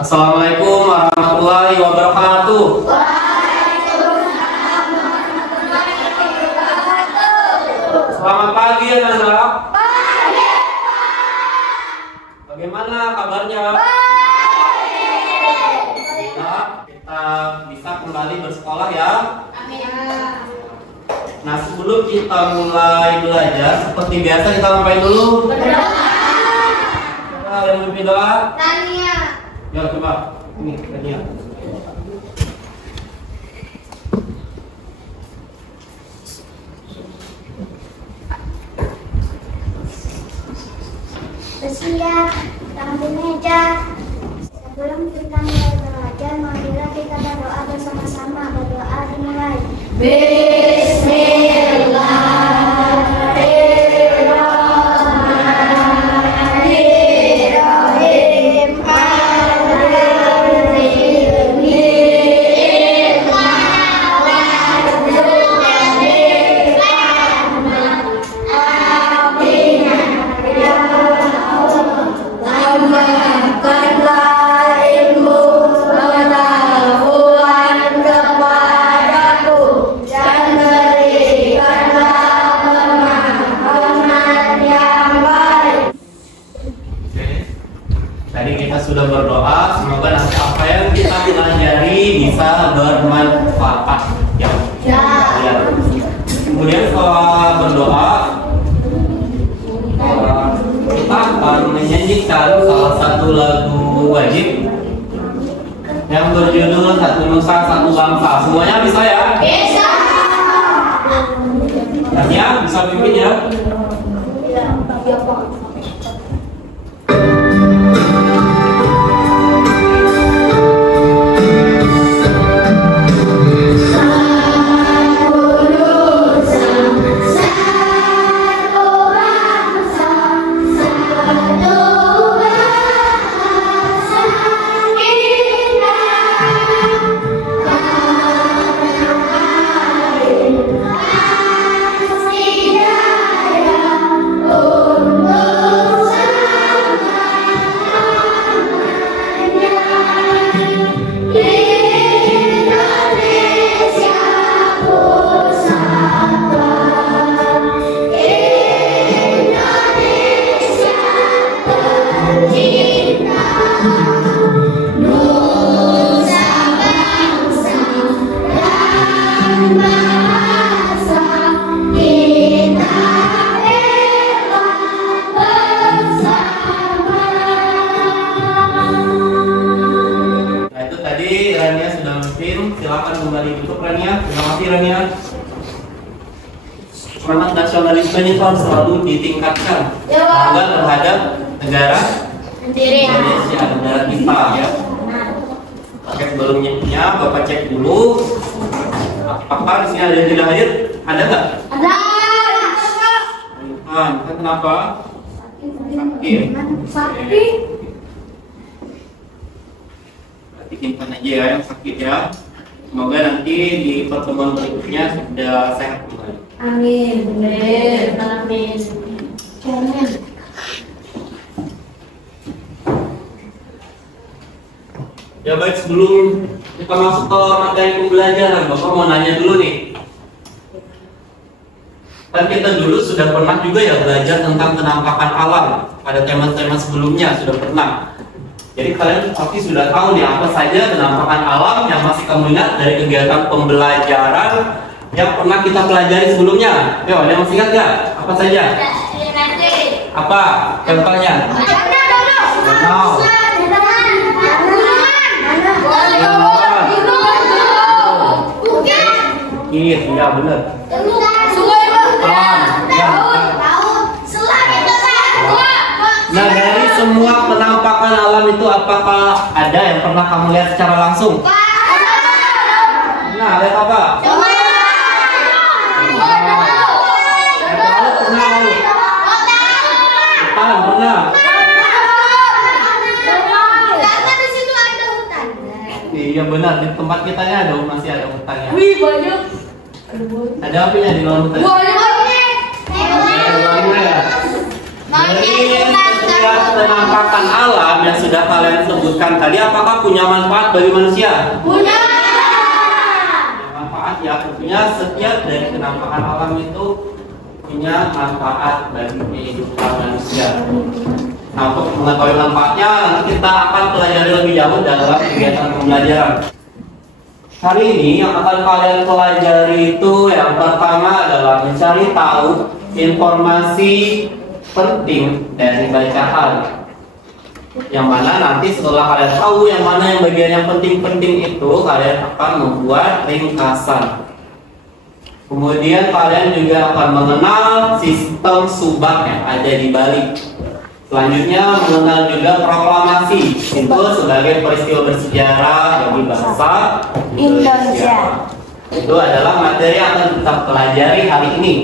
Assalamualaikum warahmatullahi wabarakatuh. Selamat pagi anak-anak. Bagaimana kabarnya? Kita bisa kembali bersekolah ya. Nah, sebelum kita mulai belajar, seperti biasa kita ngapain dulu? Berdoa. Yang mimpi doa? Tania. Ya, coba. Ini, Tania. Bersiap, tamu meja. Sebelum kita mulai belajar, marilah kita berdoa bersama-sama. Berdoa dimulai. Bismillahirrahmanirrahim. Tadi kita sudah berdoa, semoga nanti apa yang kita pelajari bisa bermanfaat. Ya. Kemudian setelah berdoa, kita akan menyanyikan salah satu lagu wajib yang berjudul Satu Nusa Satu Bangsa. Semuanya bisa ya? Bisa. Tania bisa pimpin ya? Rania sudah memimpin, silakan kembali duduk Rania. Terima kasih Rania. Semangat nasionalisme ini harus selalu ditingkatkan agar terhadap negara Indonesia, negara kita ya. Oke, sebelumnya Bapak cek dulu apakah di sini ada yang tidak hadir? Ada nggak? Ada. Kenapa? Sakit. Simpan aja ya yang sakit ya. Semoga nanti di pertemuan berikutnya sudah sehat kembali. Amin. Amin. Ya baik, sebelum kita masuk ke materi pembelajaran, Bapak mau nanya dulu nih. Kan kita dulu sudah pernah juga ya belajar tentang penampakan alam pada tema-tema sebelumnya, sudah pernah. Jadi kalian pasti sudah tahu nih apa saja penampakan alam yang masih kamu ingat dari kegiatan pembelajaran yang pernah kita pelajari sebelumnya. Yo, ada yang masih ingat nggak? Apa saja? Apa contohnya? Danau. Bukit, ya benar. Nah, dari semua penampakan alam itu apakah ada yang pernah kamu lihat secara langsung? Nah, lihat apa? Pernah. Iya benar, di tempat kita ada masih ada hutannya. Wih, banyak. Ada apinya di dalam hutan. Banyak. Dari Setiap penampakan alam yang sudah kalian sebutkan tadi, apakah punya manfaat bagi manusia? Punya. Manfaat ya, tentunya setiap dari penampakan alam itu punya manfaat bagi kehidupan manusia. Nah, untuk mengetahui manfaatnya, nanti kita akan pelajari lebih jauh dalam kegiatan pembelajaran. Hari ini yang akan kalian pelajari itu yang pertama adalah mencari tahu informasi penting dari bacaan. Yang mana nanti setelah kalian tahu yang mana yang bagian yang penting-penting itu, kalian akan membuat ringkasan. Kemudian kalian juga akan mengenal sistem subak yang ada di balik. Selanjutnya mengenal juga proklamasi, itu sebagai peristiwa bersejarah bagi bangsa Indonesia. Itu adalah materi yang akan kita pelajari hari ini.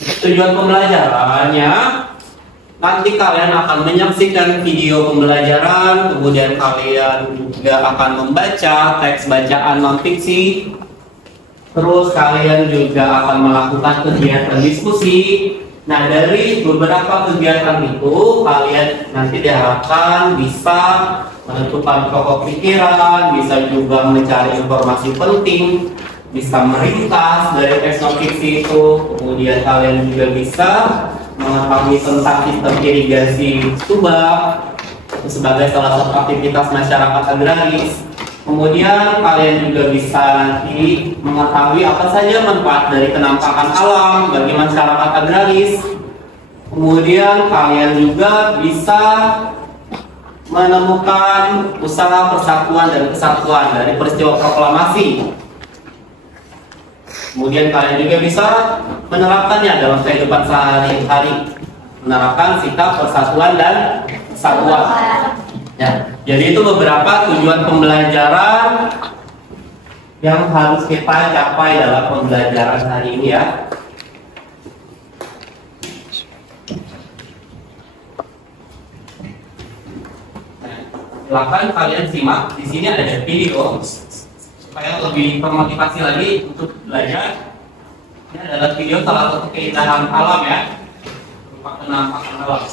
Tujuan pembelajarannya, nanti kalian akan menyaksikan video pembelajaran, kemudian kalian juga akan membaca teks bacaan non-fiksi, terus kalian juga akan melakukan kegiatan diskusi. Nah, dari beberapa kegiatan itu, kalian nanti diharapkan bisa menentukan pokok pikiran, bisa juga mencari informasi penting, bisa meringkas dari teks non-fiksi itu, kemudian kalian juga bisa mengetahui tentang sistem irigasi subak sebagai salah satu aktivitas masyarakat agraris. Kemudian kalian juga bisa nanti mengetahui apa saja manfaat dari penampakan alam bagi masyarakat agraris. Kemudian kalian juga bisa menemukan usaha persatuan dan kesatuan dari peristiwa proklamasi. Kemudian kalian juga bisa menerapkannya dalam kehidupan sehari-hari, menerapkan sikap persatuan dan kesatuan. Ya, jadi itu beberapa tujuan pembelajaran yang harus kita capai dalam pembelajaran hari ini ya. Nah, silakan kalian simak. Di sini ada video supaya lebih termotivasi lagi untuk belajar. Ini adalah video salah satu keindahan alam ya, berupa penampakan alam.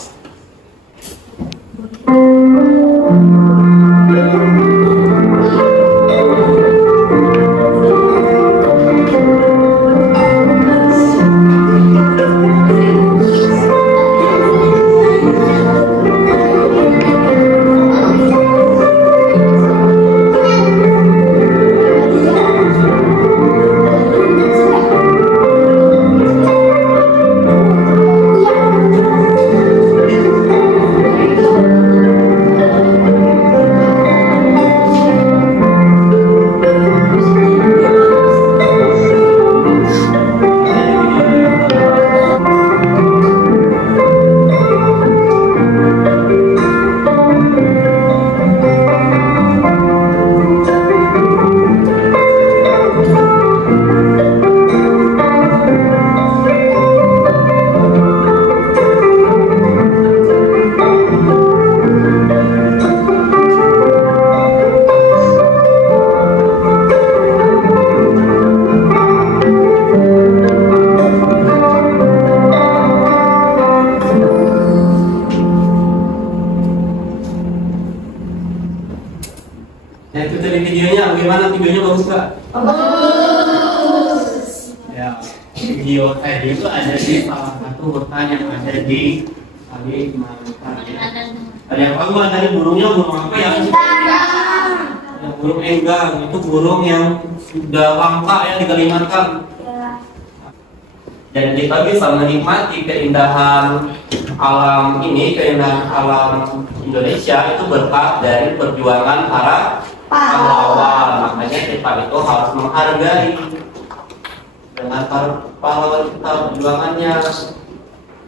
Nah, itu dari videonya, bagaimana videonya, bagus nggak? Bagus. Ya, video tadi itu ada di salah satu hutan yang ada di Kalimantan. Ada yang tahu nggak tadi burungnya burung apa ya? Ya, burung enggang, itu burung yang sudah langka ya di Kalimantan. Dan kita bisa menikmati keindahan alam ini, keindahan alam Indonesia itu berkat dari perjuangan para pahlawan. Makanya kita itu harus menghargai dengan pahlawan kita, perjuangannya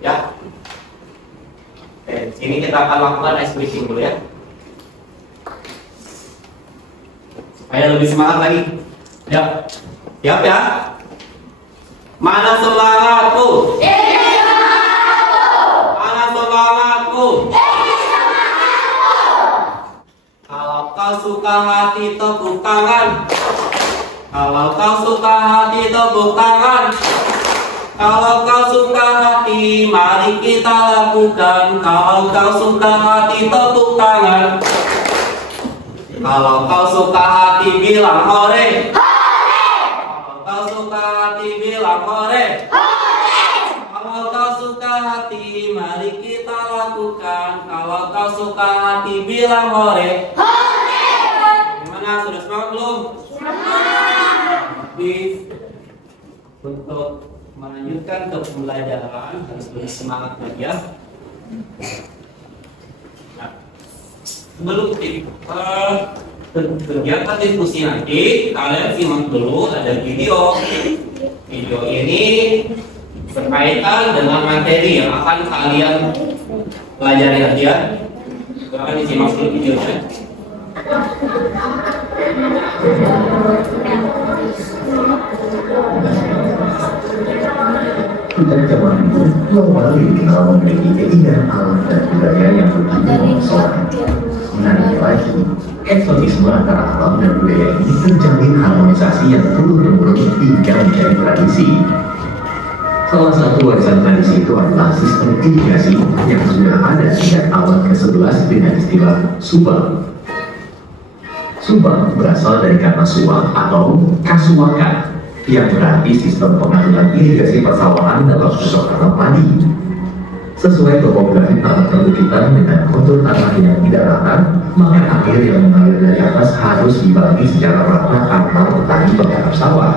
ya. Oke, sini kita akan lakukan ice breathing dulu ya, supaya lebih semangat lagi ya. Siap ya? Mana semangatku? Mana semangatku? Kalau kau suka hati tepuk tangan. Kalau kau suka hati tepuk tangan. Kalau kau suka hati, mari kita lakukan. Kalau kau suka hati, tepuk tangan. Kalau kau suka hati, bilang hore. Kalau kau suka hati, bilang hore. Kalau kau suka hati, mari kita lakukan. Kalau kau suka hati, bilang hore. Gimana, sudah semangat belum? Please, untuk melanjutkan ke pembelajaran harus lebih semangat lagi ya. Nah, sebelum kita kegiatan diskusi nanti, kalian simak dulu ada video. Video ini berkaitan dengan materi yang akan kalian pelajari nanti ya. Silahkan disimak dulu videonya. Sejak zaman dulu, Pulau Bali dikenal memiliki keindahan alam dan budaya yang begitu mempesona. Menariknya lagi, eksotisme antara alam dan budaya ini terjalin harmonisasi yang turun-temurun hingga menjadi tradisi. Salah satu warisan tradisi itu adalah sistem irigasi yang sudah ada sejak abad ke-11 dengan istilah subang. Subang berasal dari kata suang atau kasuwakan, yang berarti sistem pengaturan irigasi persawahan dalam suatu tanam padi. Sesuai topografi tanah perbukitan dengan kontur tanah yang tidak rata, maka air yang mengalir dari atas harus dibagi secara rata antar petani penggarap sawah.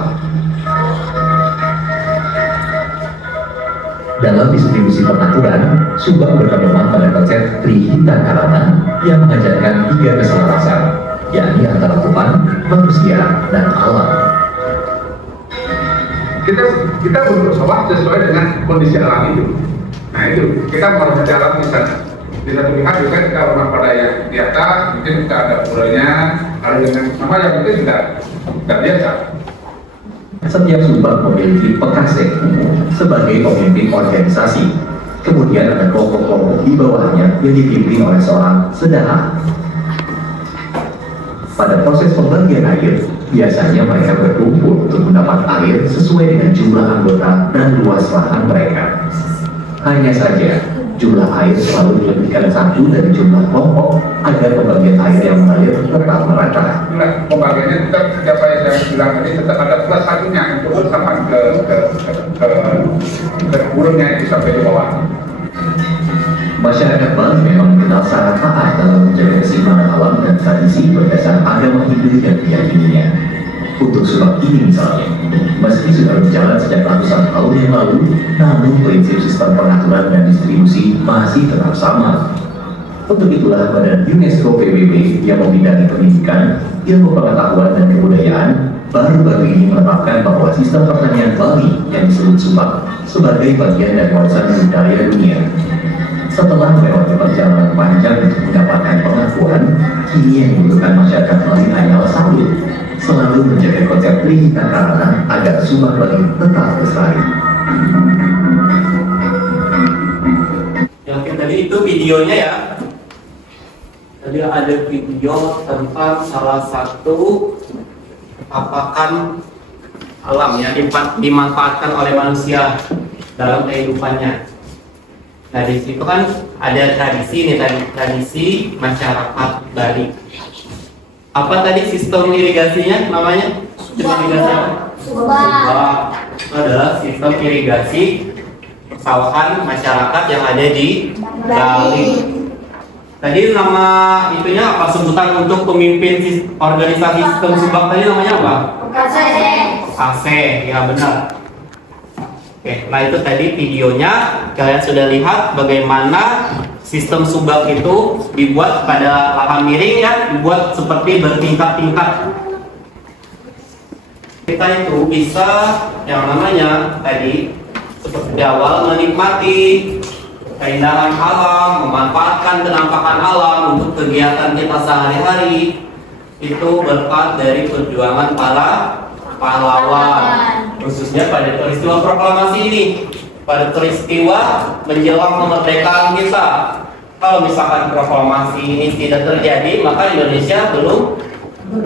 Dalam distribusi pengaturan, Subang berpedoman pada konsep Trihita Karana yang mengajarkan 3 keselarasan, yakni antara Tuhan, manusia, dan alam. Kita bersawah sesuai dengan kondisi alam itu. Nah itu kita mau bicara misalnya di satu pihak juga kita rumah pada yang di atas, mungkin kita ada puranya, lalu dengan nama yang mungkin tidak biasa. Setiap Subang memiliki pekasek sebagai pemimpin organisasi. Kemudian ada kelompok-kelompok di bawahnya yang dipimpin oleh seorang sedahak. Pada proses pembagian air, biasanya mereka berkumpul untuk mendapat air sesuai dengan jumlah anggota dan luas lahan mereka. Hanya saja, jumlah air selalu dilebihkan satu dari jumlah kelompok agar pembagian air yang mengalir tetap merata. Nah, pembagiannya tetap siapa yang bilang tadi tetap ada plus satunya untuk sampai ke burungnya itu sampai di bawah. Masyarakat Bali memang dikenal sangat taat dalam menjaga keseimbangan alam dan tradisi berdasar agama Hindu dan keyakinannya. Untuk Subang ini misalnya, meski sudah berjalan sejak ratusan tahun yang lalu, namun prinsip sistem pengaturan dan distribusi masih tetap sama. Untuk itulah Badan UNESCO PBB yang membidangi pendidikan, ilmu pengetahuan dan kebudayaan baru-baru ini menetapkan bahwa sistem pertanian Bali yang disebut Subang sebagai bagian dari warisan budaya dunia. Setelah melewati perjalanan panjang untuk mendapatkan pengakuan, kini yang dibutuhkan masyarakat Bali hanyalah satu, selalu menjaga konsep Trihita Karana agar Subang Bali tetap lestari. Yang tadi itu videonya ya. Tadi ada video tentang salah satu apakan alam yang dimanfaatkan oleh manusia dalam kehidupannya. Nah di situ kan ada tradisi nih, tradisi masyarakat Bali. Apa tadi sistem irigasinya namanya? Sistem irigasi apa? Subang. Itu adalah sistem irigasi persawahan masyarakat yang ada di Bali. Tadi nama itunya apa, sebutan untuk pemimpin organisasi sistem Subang tadi namanya apa? Pekase, ya benar. Oke, nah itu tadi videonya, kalian sudah lihat bagaimana sistem Subang itu dibuat pada lahan miring ya, dibuat seperti bertingkat-tingkat. Kita itu bisa yang namanya tadi seperti di awal menikmati keindahan alam, memanfaatkan penampakan alam untuk kegiatan kita sehari-hari. Itu berkat dari perjuangan para pahlawan, khususnya pada peristiwa proklamasi ini, pada peristiwa menjelang kemerdekaan kita. Kalau misalkan proklamasi ini tidak terjadi, maka Indonesia belum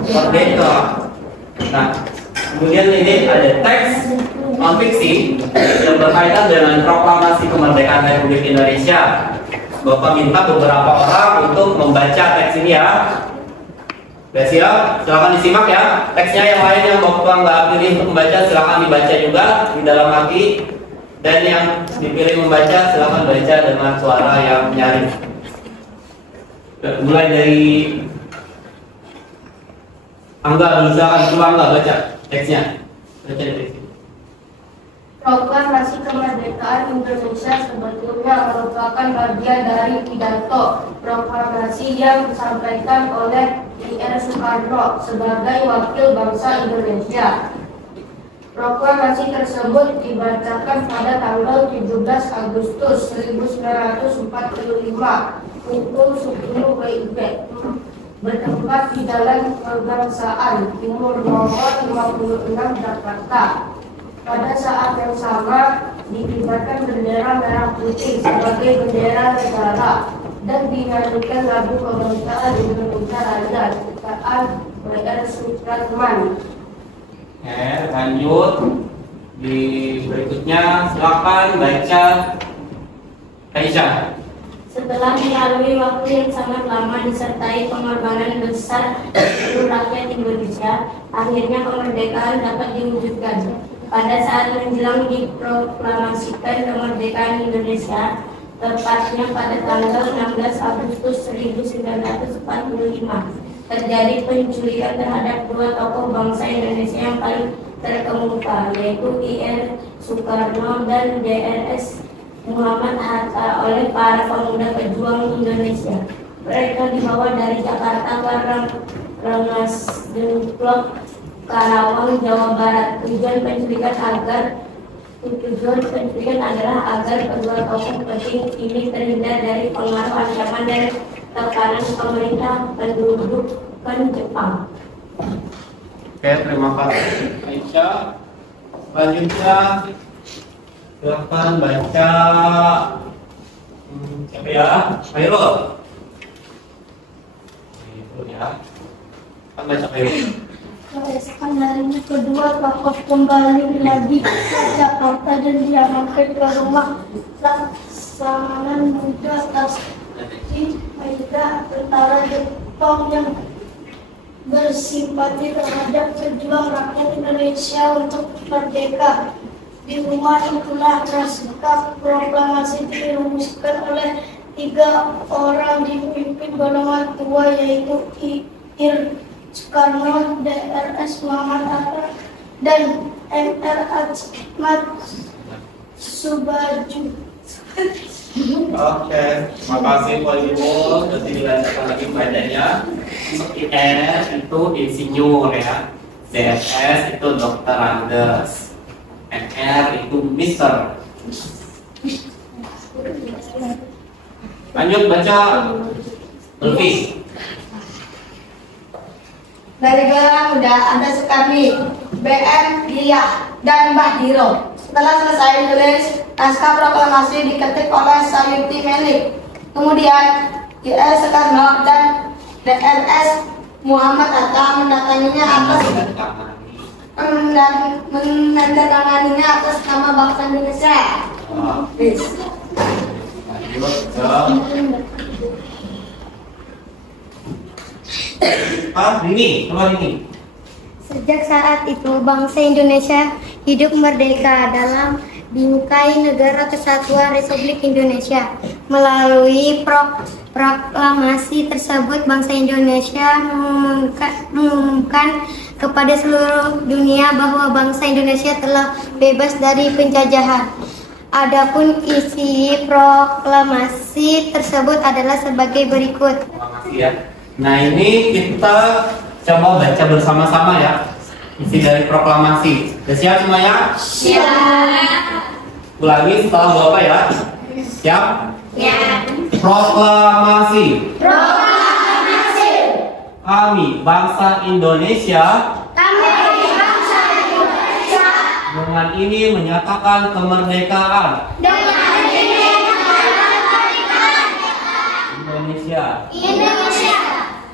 merdeka. Nah, Kemudian ini ada teks non fiksi yang berkaitan dengan proklamasi kemerdekaan Republik Indonesia. Bapak minta beberapa orang untuk membaca teks ini ya. Sudah siap? Silakan disimak ya. Teksnya yang lain yang Bapak nggak pilih untuk membaca silakan dibaca juga di dalam hati. Dan yang dipilih membaca silakan baca dengan suara yang nyaring. Mulai dari Angga dulu, silakan. Coba Angga baca teksnya. Baca dari sini. Proklamasi kemerdekaan Indonesia sebetulnya merupakan bagian dari pidato proklamasi yang disampaikan oleh I.R. Soekarno sebagai wakil bangsa Indonesia. Proklamasi tersebut dibacakan pada tanggal 17 Agustus 1945 pukul 10 WIB bertempat di Jalan Kebangsaan Timur nomor 56 Jakarta. Pada saat yang sama dikibarkan bendera merah putih sebagai bendera negara dan dinyanyikan lagu kebangsaan Indonesia Raya ciptaan W.R. Supratman. Lanjut di berikutnya, silakan baca Aisyah. Setelah melalui waktu yang sangat lama disertai pengorbanan besar seluruh rakyat Indonesia, akhirnya kemerdekaan dapat diwujudkan. Pada saat menjelang diproklamasikan kemerdekaan Indonesia, tepatnya pada tanggal 16 Agustus 1945, terjadi penculikan terhadap dua tokoh bangsa Indonesia yang paling terkemuka, yaitu I.R. Soekarno dan D.R.S. Muhammad Hatta oleh para pemuda pejuang Indonesia. Mereka dibawa dari Jakarta ke Rengas Dengklok, Karawang, Jawa Barat. Tujuan penculikan adalah agar kedua tokoh penting ini terhindar dari pengaruh ancaman dan tekanan pemerintah pendudukan Jepang. Oke, terima kasih Aisyah. Selanjutnya silakan baca siapa ya? Khairul. Khairul ya. Kan baca Khairul. Keesokan harinya kedua tokoh kembali lagi ke Jakarta dan diamankan ke rumah Laksamana Muda Tasdi Maida, tentara Jepang yang bersimpati terhadap pejuang rakyat Indonesia untuk merdeka. Di rumah itulah naskah proklamasi dirumuskan oleh 3 orang dipimpin golongan tua, yaitu I.R. Soekarno, D.R.S. Muhammad Hatta, dan M.R. Ahmad Subaju. Oke, terima kasih Polimul. Nanti dilanjutkan lagi bacanya. I.R. itu insinyur ya, D.R.S. itu dokter Andes, M.R. itu Mister. Lanjut baca Lutfi. Dari golongan muda ada Sukarni, B.M. Diah, dan Mbah Diro. Setelah selesai menulis, naskah proklamasi diketik oleh Sayuti Melik. Kemudian I.R. Soekarno dan D.R.S. Muhammad Hatta mendatanginya atas nama bangsa Indonesia. Rini, kembali Rini. Sejak saat itu bangsa Indonesia hidup merdeka dalam bingkai Negara Kesatuan Republik Indonesia. Melalui proklamasi tersebut bangsa Indonesia mengumumkan kepada seluruh dunia bahwa bangsa Indonesia telah bebas dari penjajahan. Adapun isi proklamasi tersebut adalah sebagai berikut. Terima kasih ya. Nah ini kita coba baca bersama-sama ya isi dari proklamasi. Sudah siap semuanya? Siap. Ulangi setelah Bapak ya. Siap? Ya. Proklamasi. Proklamasi. Kami bangsa Indonesia. Kami bangsa Indonesia. Dengan ini menyatakan kemerdekaan. Dengan ini kemerdekaan Indonesia. Indonesia.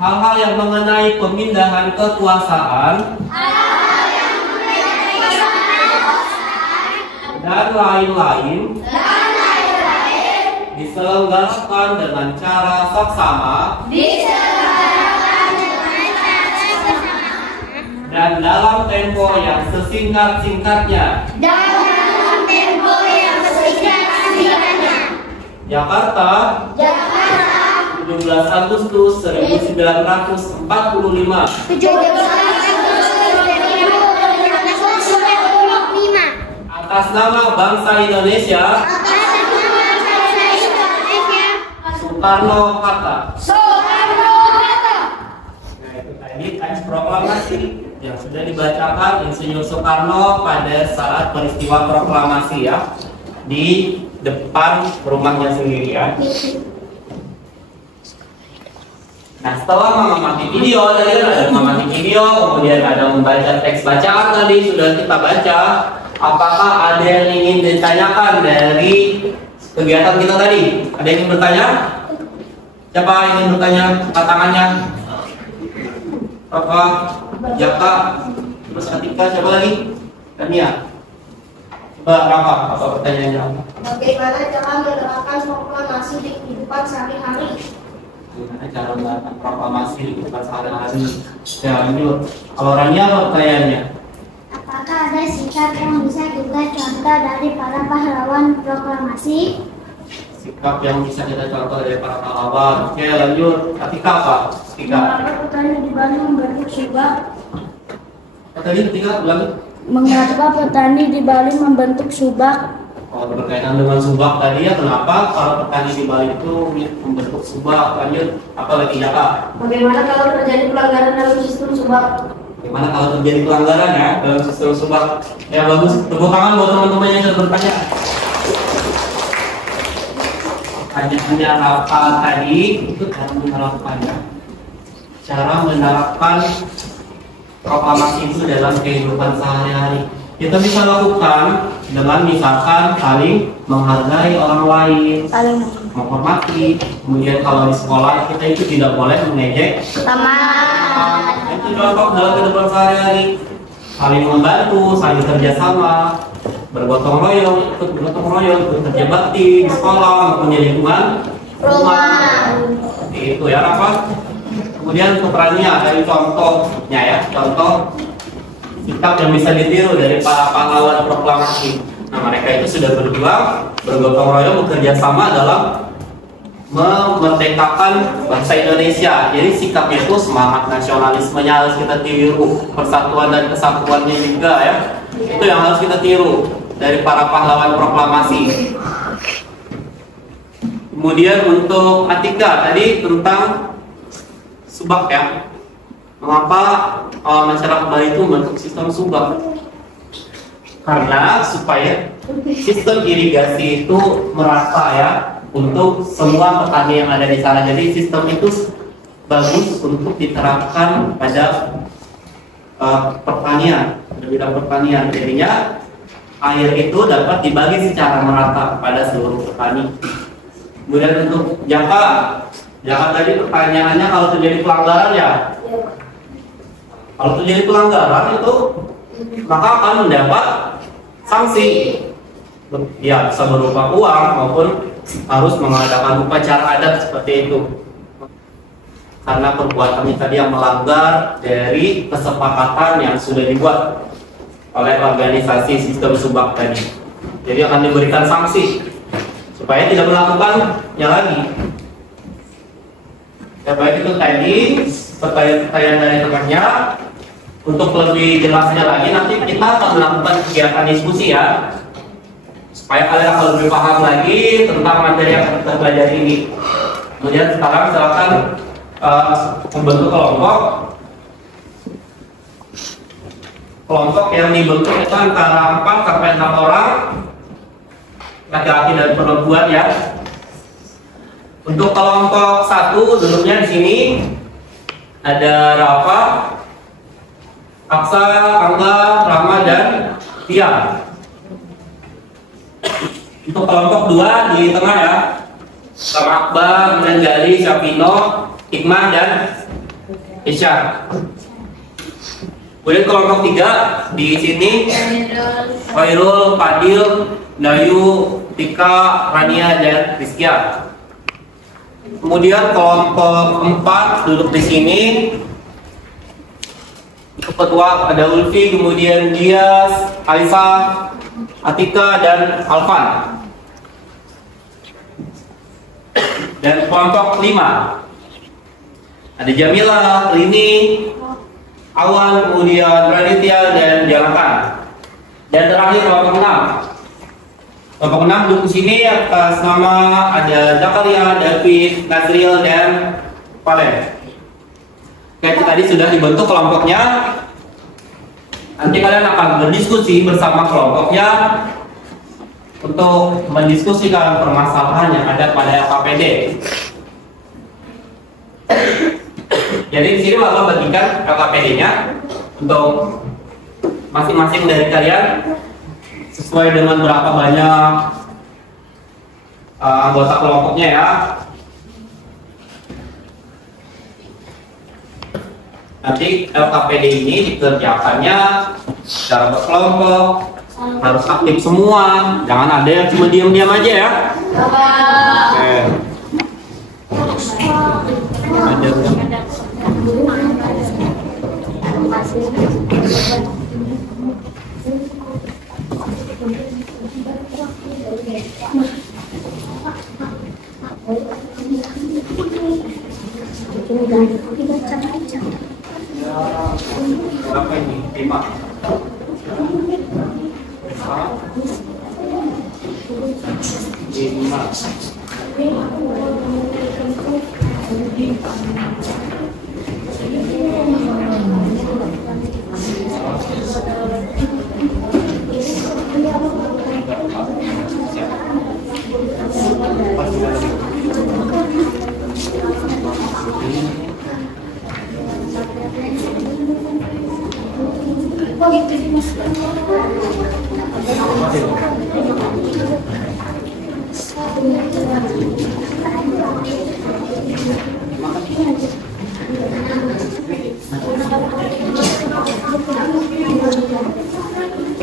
Hal-hal yang mengenai pemindahan kekuasaan dan lain-lain diselenggarakan dengan cara saksama dan dalam tempo yang sesingkat-singkatnya. Jakarta, 17 Agustus 1945. Atas nama bangsa Indonesia, Soekarno-Hatta. Nah, itu tadi teks proklamasi yang sudah dibacakan Insinyur Soekarno pada saat peristiwa proklamasi ya, di depan rumahnya sendiri ya. Nah, setelah mengamati video tadi ada mengamati video, kemudian ada membaca teks bacaan tadi sudah kita baca. Apakah ada yang ingin ditanyakan dari kegiatan kita tadi? Ada yang ingin bertanya? Siapa yang ingin bertanya? Angkat tangannya. Bapak, Jaka, terus Atika, siapa lagi? Tania. Coba Rafa, apa pertanyaannya? Bagaimana cara menerapkan proklamasi di kehidupan sehari-hari? Gimana cara menerapkan proklamasi di kehidupan sehari-hari? Ya, lanjut. Kalau Rania, apa pertanyaannya? Apakah ada sikap yang bisa kita contoh dari para pahlawan proklamasi? Sikap yang bisa kita contoh dari para pahlawan. Oke, lanjut. Atika apa? Atika. Mengapa petani di Bali membentuk subak? Tadi Atika ulang. Mengapa petani di Bali membentuk subak? Kalau berkaitan dengan subak tadi ya, kenapa para petani di Bali itu membentuk subak? Lanjut. Apa lagi Jaka? Bagaimana kalau terjadi pelanggaran dalam sistem subak? Gimana kalau terjadi pelanggaran ya dalam sistem subak? Ya bagus. Tepuk tangan buat teman-teman yang sudah bertanya. Pertanyaannya apa tadi? Itu cara menerapkannya. Cara menerapkan proklamasi itu dalam kehidupan sehari-hari. Kita bisa lakukan dengan misalkan saling menghargai orang lain, menghormati. Kemudian kalau di sekolah kita itu tidak boleh mengejek teman. Itu contoh dalam kehidupan sehari-hari. Saling membantu, saling kerjasama, bergotong royong, ikut bergotong royong, bekerja bakti di sekolah maupun di lingkungan rumah. Seperti itu ya Rafa. Kemudian perannya dari contohnya ya, contoh sikap yang bisa ditiru dari para pahlawan proklamasi. Nah, mereka itu sudah berjuang, bergotong royong, bekerja sama dalam memerdekakan bangsa Indonesia. Jadi sikapnya itu semangat nasionalismenya harus kita tiru, persatuan dan kesatuannya juga ya. Itu yang harus kita tiru dari para pahlawan proklamasi. Kemudian untuk Atika tadi tentang subak ya. Mengapa masyarakat Bali itu membentuk sistem subak? Karena supaya sistem irigasi itu merata ya untuk semua petani yang ada di sana. Jadi sistem itu bagus untuk diterapkan pada pertanian, pada bidang pertanian. Jadinya air itu dapat dibagi secara merata pada seluruh petani. Kemudian untuk Jaka tadi pertanyaannya kalau terjadi pelanggaran ya. Kalau terjadi pelanggaran itu maka akan mendapat sanksi. Ya bisa berupa uang maupun harus mengadakan upacara adat seperti itu. Karena perbuatannya tadi yang melanggar dari kesepakatan yang sudah dibuat oleh organisasi sistem subak tadi. Jadi akan diberikan sanksi supaya tidak melakukannya lagi. Ya baik, itu tadi pertanyaan dari temannya. Untuk lebih jelasnya lagi nanti kita akan melakukan kegiatan diskusi ya, supaya kalian akan lebih paham lagi tentang materi yang kita pelajari ini. Kemudian sekarang silakan membentuk kelompok yang dibentuk itu antara 4 sampai 6 orang, laki-laki dan perempuan ya. Untuk kelompok 1 duduknya di sini ada Rafa, Aksa, Angga, Rama, dan Tia. Untuk kelompok 2 di tengah ya, sama Akbar, Gali, Syafino, Hikmah, dan Isya. Kemudian kelompok 3 di sini Khairul, Fadil, Dayu, Tika, Rania, dan Rizkia. Kemudian kelompok 4 duduk di sini. Ketua ada Ulfi, kemudian Dias, Alifah, Atika, dan Alfan. Dan kelompok 5 ada Jamila, Rini, Awan, kemudian Raditya, dan Jalakan. Dan terakhir kelompok 6. Kelompok 6 duduk di sini atas nama ada Zakaria, David, Nazril, dan Valen. Oke, tadi sudah dibentuk kelompoknya. Nanti kalian akan berdiskusi bersama kelompoknya untuk mendiskusikan permasalahan yang ada pada LKPD. Jadi di sini Bapak bagikan LKPD-nya untuk masing-masing dari kalian sesuai dengan berapa banyak anggota kelompoknya ya. Nanti LKPD ini dikerjakannya secara berkelompok, harus aktif semua, jangan ada yang cuma diam-diam aja ya. Oke. Berapa ini? 5.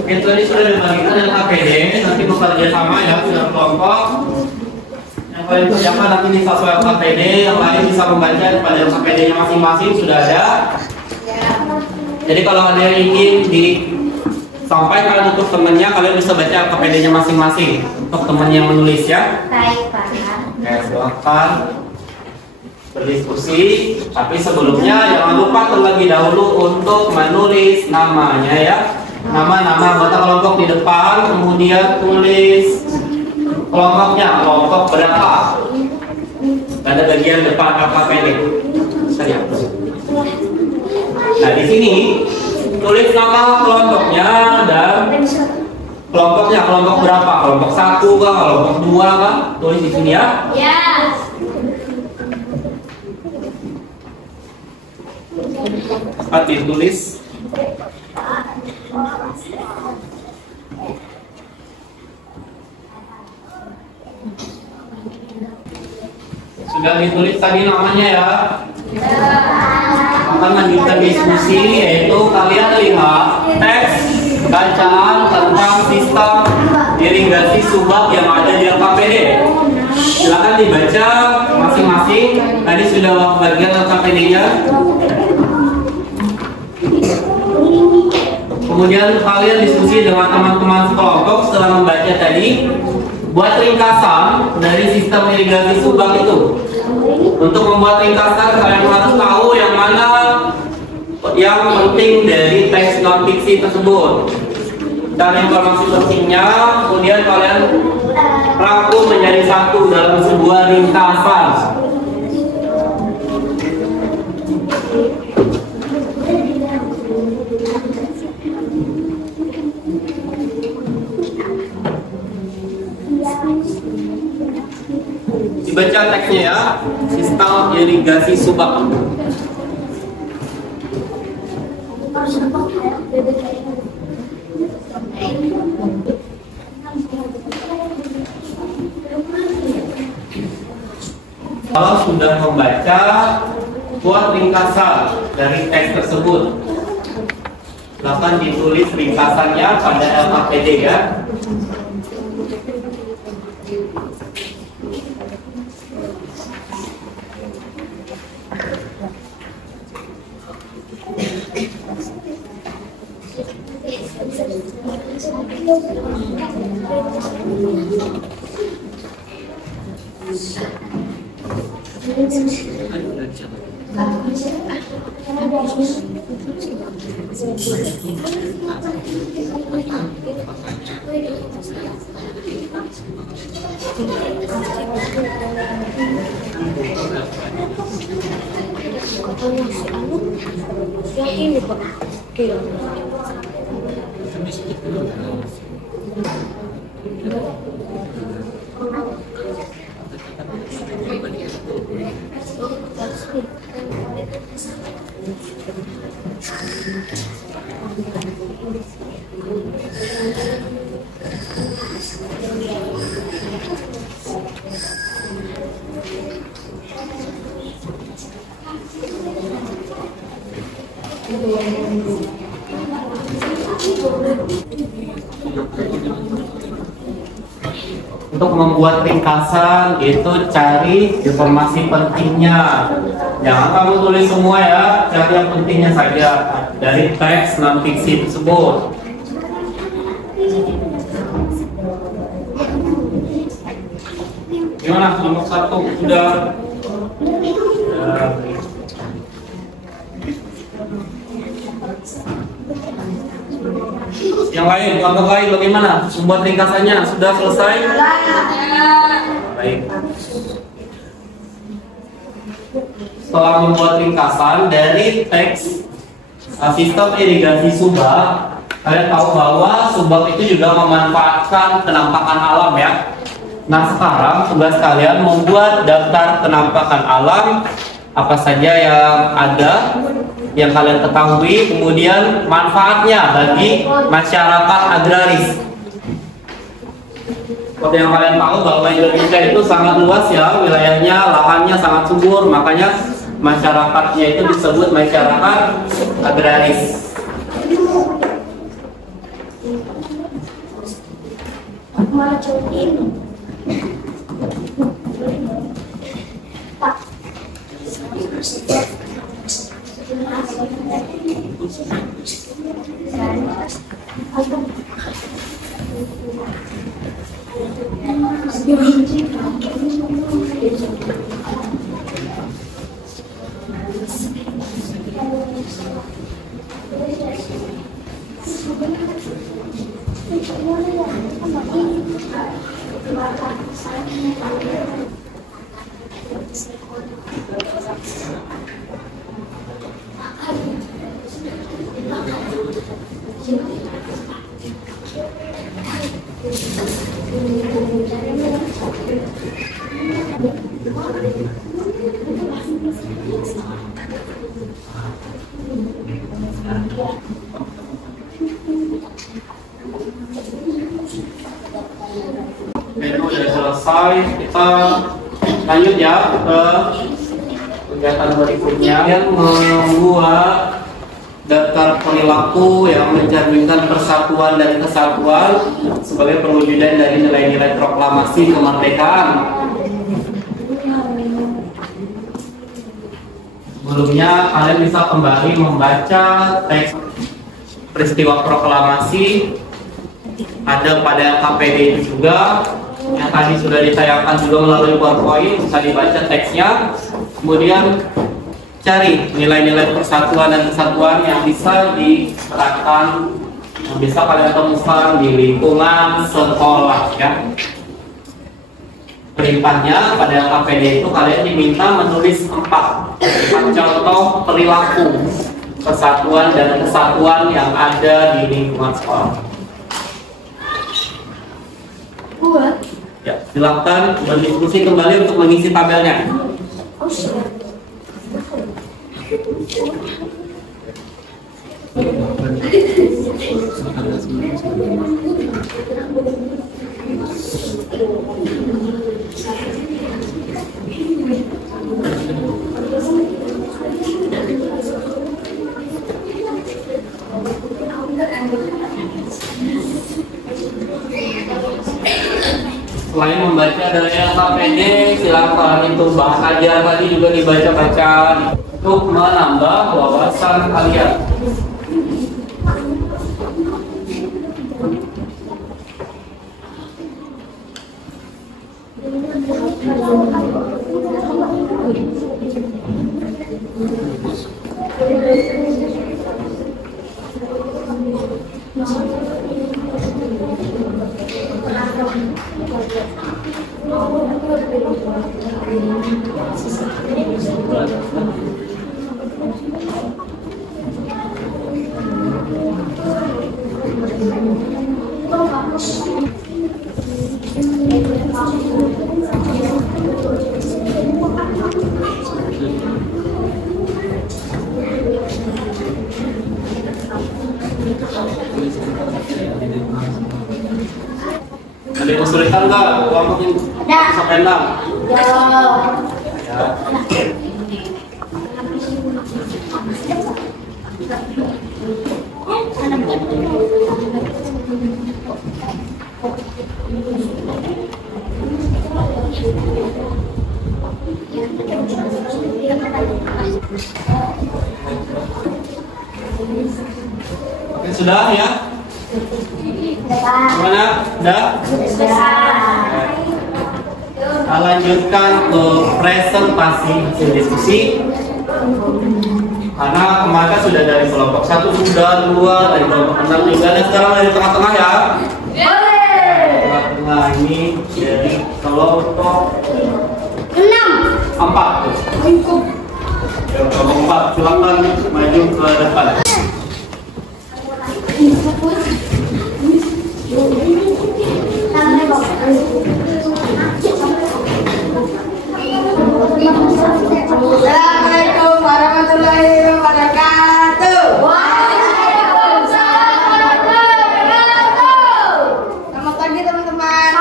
Itu tadi sudah dibagikan dengan KPD, nanti bekerja sama ya, sudah kelompok. Yang paling kerjakan nanti di satu LKPD, yang lain bisa membaca pada LKPD-nya masing-masing sudah ada. Jadi kalau ada yang ingin disampaikan untuk temannya, kalian bisa baca LKPD-nya masing-masing untuk teman yang menulis ya. Baik, Pak. Oke, silakan berdiskusi. Tapi sebelumnya jangan lupa terlebih dahulu untuk menulis namanya ya. Nama-nama anggota kelompok di depan, kemudian tulis kelompoknya, kelompok berapa. Ada bagian depan LKPD. Nah di sini tulis nama kelompoknya dan kelompoknya, kelompok berapa? Kelompok 1 kah? Kelompok 2 kah? Tulis di sini ya. Ya. Cepat ditulis. Sudah ditulis tadi namanya ya. Akan lanjutkan diskusi, yaitu kalian lihat teks bacaan tentang sistem irigasi subak yang ada di LKPD. Silakan dibaca masing-masing. Tadi sudah bagian LKPD-nya. Kemudian kalian diskusi dengan teman-teman sekelompok setelah membaca tadi. Buat ringkasan dari sistem irigasi subak itu. Untuk membuat ringkasan kalian harus tahu yang mana yang penting dari teks non fiksi tersebut dan informasi pentingnya. Kemudian kalian rangkum menjadi satu dalam sebuah ringkasan. Dibaca teksnya ya, sistem irigasi subak. Kalau sudah membaca, buat ringkasan dari teks tersebut. Silakan ditulis ringkasannya pada LKPD ya. Untuk membuat ringkasan itu cari informasi pentingnya. Jangan kamu tulis semua ya, cari yang pentingnya saja dari teks non fiksi tersebut. Gimana? Nomor 1 sudah. Yang lain, kelompok lain bagaimana? Membuat ringkasannya sudah selesai? Baik. Setelah membuat ringkasan dari teks sistem irigasi Subak, kalian tahu bahwa Subak itu juga memanfaatkan penampakan alam ya. Nah sekarang tugas kalian membuat daftar penampakan alam apa saja yang ada, yang kalian ketahui, kemudian manfaatnya bagi masyarakat agraris. Seperti yang kalian tahu bahwa Indonesia itu sangat luas ya, wilayahnya, lahannya sangat subur, makanya masyarakatnya itu disebut masyarakat agraris. Itu sudah selesai, kita lanjut ya ke kegiatan berikutnya yang membuat daftar perilaku yang mencerminkan persatuan dan kesatuan sebagai perwujudan dari nilai-nilai proklamasi kemerdekaan. Sebelumnya kalian bisa kembali membaca teks peristiwa proklamasi, ada pada KPD itu juga yang tadi sudah ditayangkan juga melalui PowerPoint, bisa dibaca teksnya, kemudian cari nilai-nilai persatuan dan kesatuan yang bisa diterapkan, yang bisa kalian temukan di lingkungan sekolah ya. Perintahnya pada KPD itu kalian diminta menulis 4 contoh perilaku persatuan dan kesatuan yang ada di lingkungan sekolah. Ya, silakan berdiskusi kembali untuk mengisi tabelnya. Selain membaca dari LKPD, silakan itu bahasa ajar tadi juga dibaca-baca untuk menambah wawasan kalian. Ada yang kesulitan nggak? Kelompokin sampai 6. Oke, sudah ya? Gimana? Udah? Kita lanjutkan ke presentasi hasil diskusi. Karena kemarin sudah dari kelompok 1 sudah, 2 dari kelompok 6 juga, dan sekarang dari tengah-tengah ya. Tengah-tengah ini dari kelompok 4. Kelompok 4, silakan maju ke depan. Assalamualaikum warahmatullahi wabarakatuh. Waalaikumsalam warahmatullahi wabarakatuh. Selamat pagi teman-teman.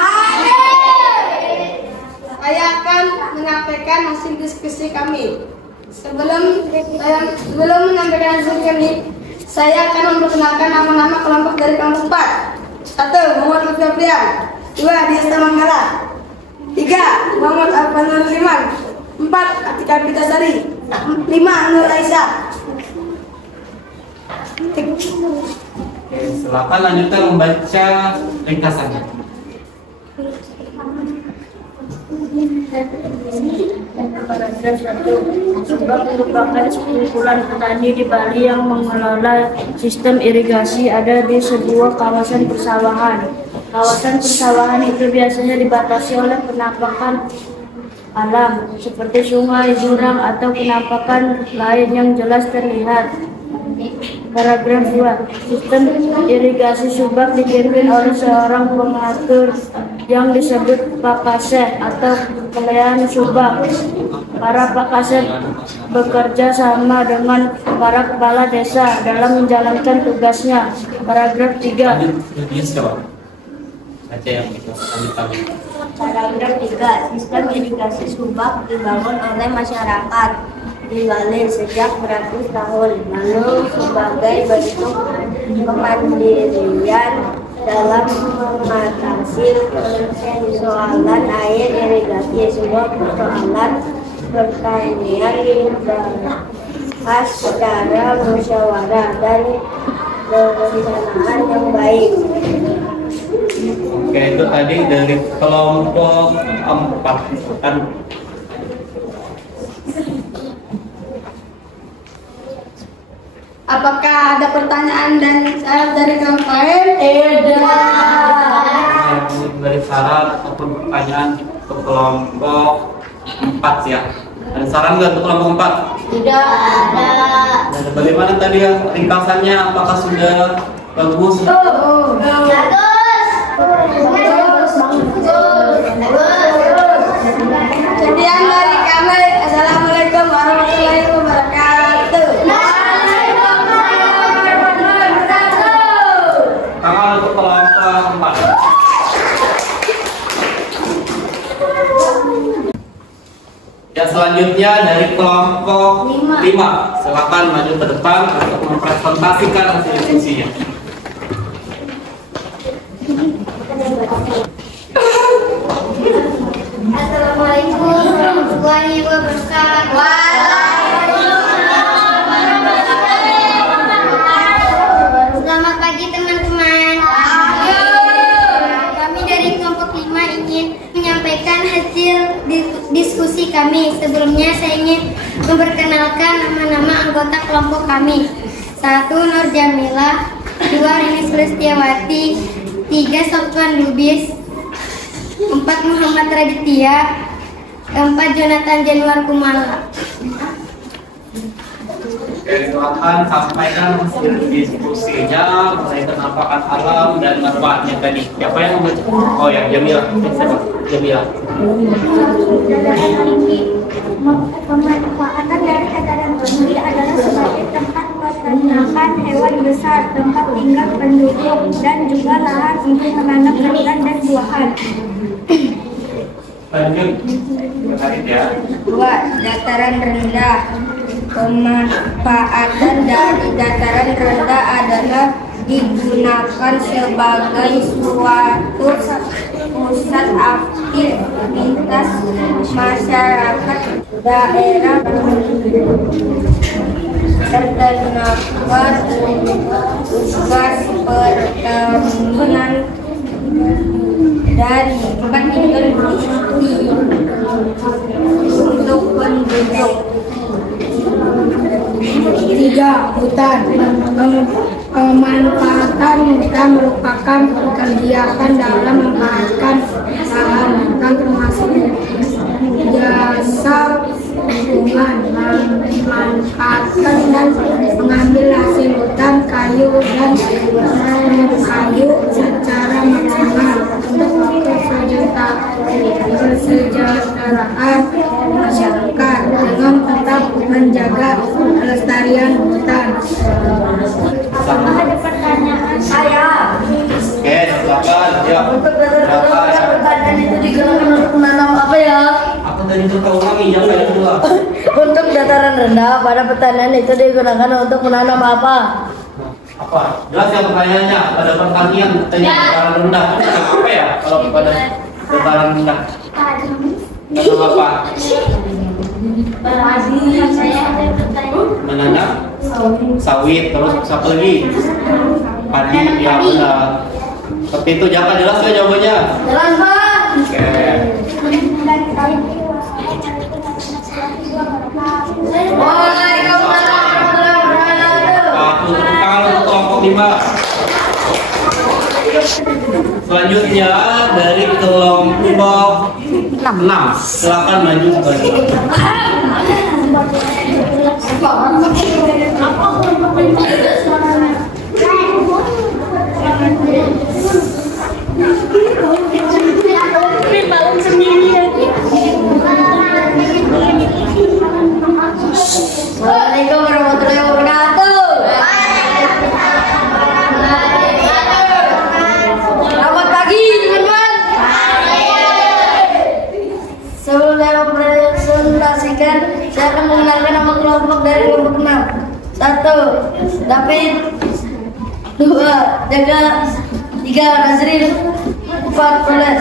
Saya akan menyampaikan hasil diskusi kami. Sebelum menyampaikan hasil kami, saya akan memperkenalkan nama-nama kelompok dari kelompok 4. 1. Muhammad Lutfi Afrian. 2. Diasta Manggala. 3. Muhammad Alfanur Liman. 4. Atika Pitasari. 5. Nur Aisyah. Oke, silakan lanjutkan membaca ringkasannya. Paragraf 1. Subak merupakan sekumpulan petani di Bali yang mengelola sistem irigasi ada di sebuah kawasan persawahan. Kawasan persawahan itu biasanya dibatasi oleh penampakan alam seperti sungai, jurang, atau penampakan lain yang jelas terlihat. Paragraf 2. Sistem irigasi Subak dipimpin oleh seorang pengatur yang disebut Pakase atau Kelean Subak. Para Pakase bekerja sama dengan para kepala desa dalam menjalankan tugasnya. Paragraf 3. Baca yang itu, lanjutkan. Paragraf 3. Sistem irigasi Subak dibangun oleh masyarakat di Bali sejak beratus tahun lalu sebagai bentuk kemandirian dalam mengatasi persoalan air irigasi. Sebuah persoalan pertanian dibahas secara musyawarah dan perencanaan yang baik. Oke, itu tadi dari kelompok 4 kan. Apakah ada pertanyaan dan syarat dari kelompok lain? Dari syarat ataupun pertanyaan untuk kelompok 4 ya. Ada saran nggak untuk kelompok 4? Tidak ada. Dan bagaimana tadi ya ringkasannya? Apakah sudah bagus? Sekian dari kami. Assalamualaikum warahmatullahi wabarakatuh. Tangan untuk kelompok 4. Ya, selanjutnya dari kelompok 5. Silakan maju ke depan untuk mempresentasikan hasil diskusinya. Assalamualaikum warahmatullahi wabarakatuh. Selamat pagi teman-teman. Kami dari kelompok 5 ingin menyampaikan hasil diskusi kami. Sebelumnya saya ingin memperkenalkan nama-nama anggota kelompok kami. 1. Nur Jamilah, 2. Rinis Lestiawati, 3. Sofwan Lubis, 4. Muhammad Raditya, 4. Jonathan Januar Kumala. Silakan sampaikan hasil diskusinya mengenai penampakan alam dan manfaatnya tadi. Siapa yang membaca? Oh ya, Jamila. Jamila. Pemanfaatan dari dataran tinggi adalah sebagai tempat peternakan hewan besar, tempat tinggal penduduk, dan juga lahan untuk menanam sayuran dan buahan. Lanjut. Menarik ya. 2. Dataran rendah. Pemanfaatan dari dataran rendah adalah digunakan sebagai suatu pusat aktivitas masyarakat daerah terdapat tugas perkebunan dari tempat tinggal untuk penduduk. 3. Hutan. Pemanfaatan hutan merupakan kegiatan dalam memanfaatkan lahan hutan termasuk jasa lingkungan, memanfaatkan dan mengambil hasil hutan, kayu dan kayu secara maksimal untuk kesejahteraan masyarakat dengan tetap menjaga kelestarian hutan. Ada pertanyaan saya. Oke, silakan. Ya. Untuk pertanyaan itu digunakan untuk menanam apa ya? Aku tadi itu tahu lagi yang banyak dua. Untuk dataran rendah, pada pertanian itu digunakan untuk menanam apa? Apa? Jelas ya pertanyaannya. Pada pertanian tanya dataran rendah. Apa ya? Kalau pada dataran rendah. Menanam apa? Menanam sawit, terus satu lagi padi. Ya udah. Seperti itu. Jangan jelas ya jawabannya. Jelas, Pak. Oke. Aku tangan untuk kelompok 5. Selanjutnya dari kelompok 6. Silakan maju kembali. Assalamualaikum warahmatullahi wabarakatuh. Selamat pagi teman-teman. Sebelum saya mempresentasikan, saya akan mengenalkan nama kelompok dari kelompok 6. 1. David, 2. Jaga, 3. Nazrin, 4. Toles.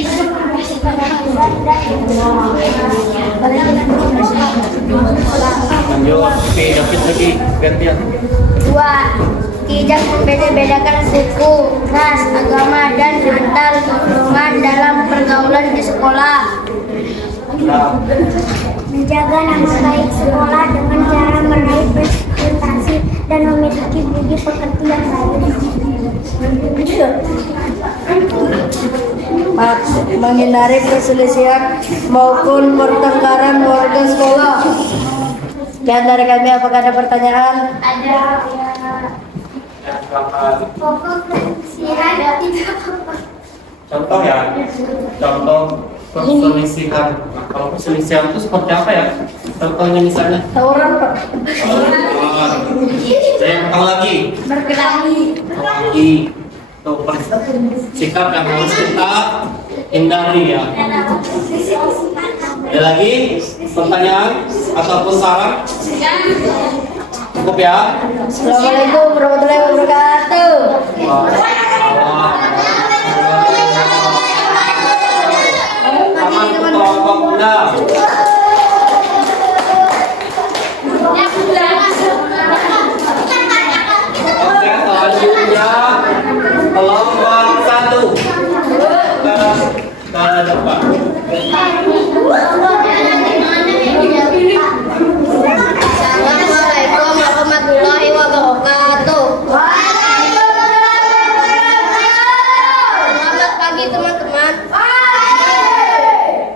Silakan baca pada bagian lanjut. Oke, David lagi gantian. 2. Tidak membeda-bedakan suku, ras, agama, dan antar golongan dalam pergaulan di sekolah. Menjaga nama baik sekolah dengan cara meraih prestasi dan memiliki budi pekerti yang baik. 4. Menghindari perselisihan maupun pertengkaran warga sekolah. Sekian dari kami, apakah ada pertanyaan? Ada Silakan. pokok perselisihan tidak apa. Contoh ya. Contoh perselisihan. Nah, kalau perselisihan itu seperti apa ya? Contohnya misalnya. Tawuran, Pak. Saya yang tahu lagi. Berkelahi. Lagi. Tuh, sikap yang harus kita hindari ya. Ada lagi pertanyaan ataupun saran? Cukup ya. Assalamualaikum warahmatullahi wabarakatuh. Taman kelompok 6. Oke, selanjutnya kelompok 1. Ke depan. Assalamualaikum warahmatullahi wabarakatuh. Selamat pagi teman-teman.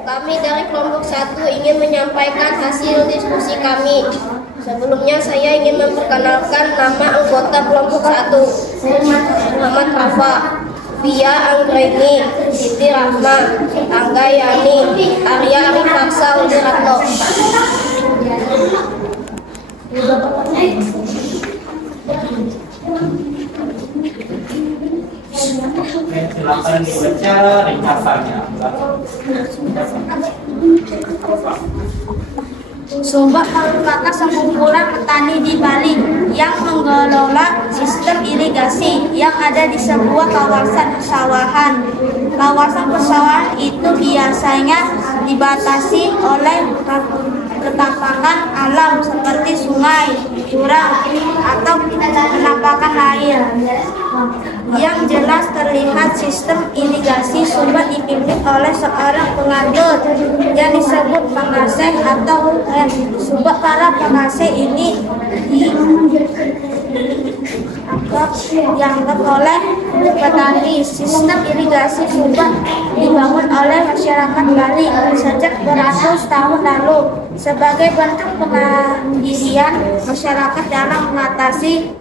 Kami dari kelompok 1 ingin menyampaikan hasil diskusi kami. Sebelumnya saya ingin memperkenalkan nama anggota kelompok 1. Muhammad Rafa, Via Anggreni, Siti Rahma, Angga Yani, Arya Arifaksa Wiratno. Silakan dibaca ringkasannya. Sumba merupakan sekumpulan petani di Bali yang mengelola sistem irigasi yang ada di sebuah kawasan persawahan. Kawasan persawahan itu biasanya dibatasi oleh ketampakan alam seperti sungai, jurang, atau penampakan air. Yang jelas terlihat sistem irigasi Sumba dipimpin oleh seorang pengatur yang disebut pengasih atau Sumba. Para pengasih ini dianggap oleh petani. Sistem irigasi Sumba dibangun oleh masyarakat Bali sejak beratus tahun lalu sebagai bentuk pemandirian masyarakat dalam mengatasi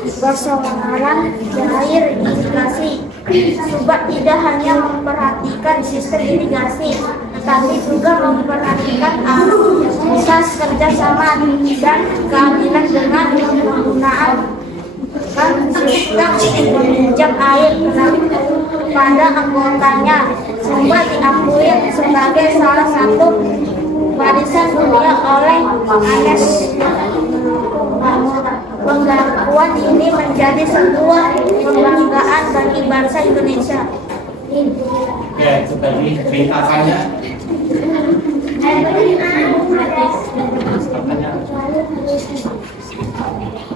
persoalan air irigasi. Sumba tidak hanya memperhatikan sistem irigasi, tetapi juga memperhatikan asas kerjasama dan keadilan dengan penggunaan sistem meminjam air kepada anggotanya. Sumba diakui sebagai salah satu warisan dunia oleh UNESCO. Pengakuan ini menjadi sebuah kebanggaan bagi bangsa Indonesia. Ya, itu tadi ringkasannya.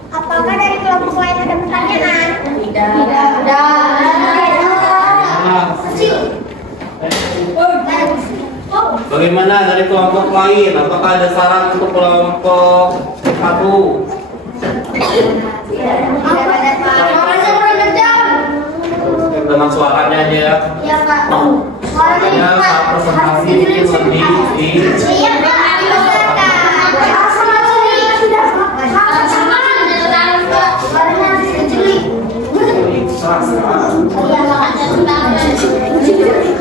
Apakah dari kelompok lain ada pertanyaan? Bagaimana dari kelompok lain? Apakah ada saran untuk kelompok 1? Dengan suaranya aja ya. Ya, Pak. Suaranya saat presentasi mungkin lebih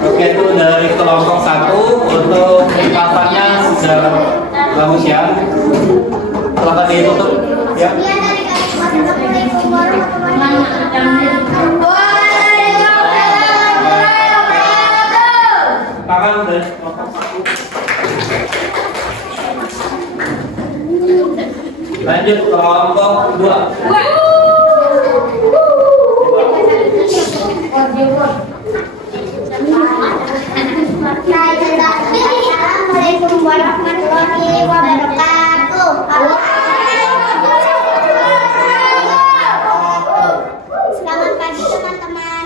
Oke, itu dari kelompok 1 untuk ringkasannya sudah bagus ya. Silakan ditutup ya. Tangan dari kelompok 1. Lanjut kelompok 2. Assalamualaikum warahmatullahi wabarakatuh. Selamat pagi teman-teman.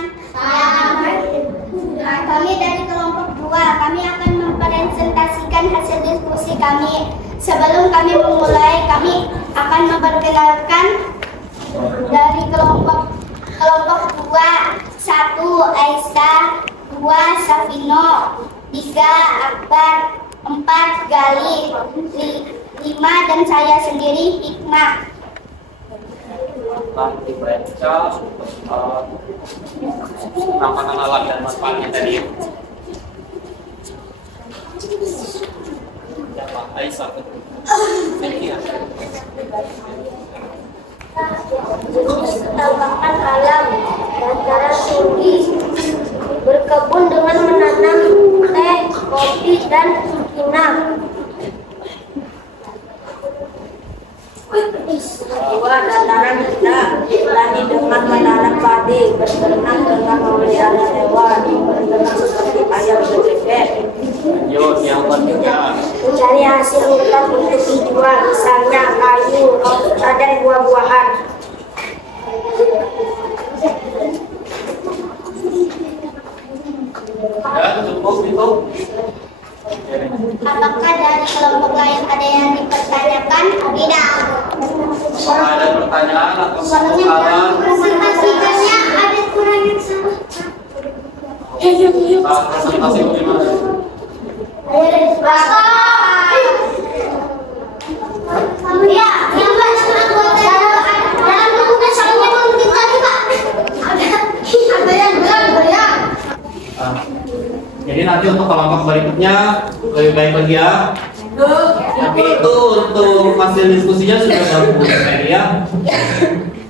Kami dari kelompok 2. Kami akan mempresentasikan hasil diskusi kami. Sebelum kami memulai, kami akan memperkenalkan dari kelompok 2. 1 Aisyah, 2 Safino, 3 Akbar, 4 Gali, 5 dan saya sendiri Hikmah. Dibaca penampakan alam dan manfaatnya tadi. Aisyah. Penampakan alam dataran tinggi, berkebun dengan menanam teh, kopi, dan pinang. Ya, cukup itu. Apakah dari kelompok lain ada yang dipertanyakan? Tidak. Ada pertanyaan atau persoalan? Presentasinya ada kurang yang salah. Presentasi bagaimana? Ya, yang dalam bukunya soalnya mungkin tadi Pak. Ada yang bilang. Jadi nanti untuk kelompok berikutnya lebih baik lagi ya. Tapi itu untuk hasil diskusinya sudah dalam buku ya.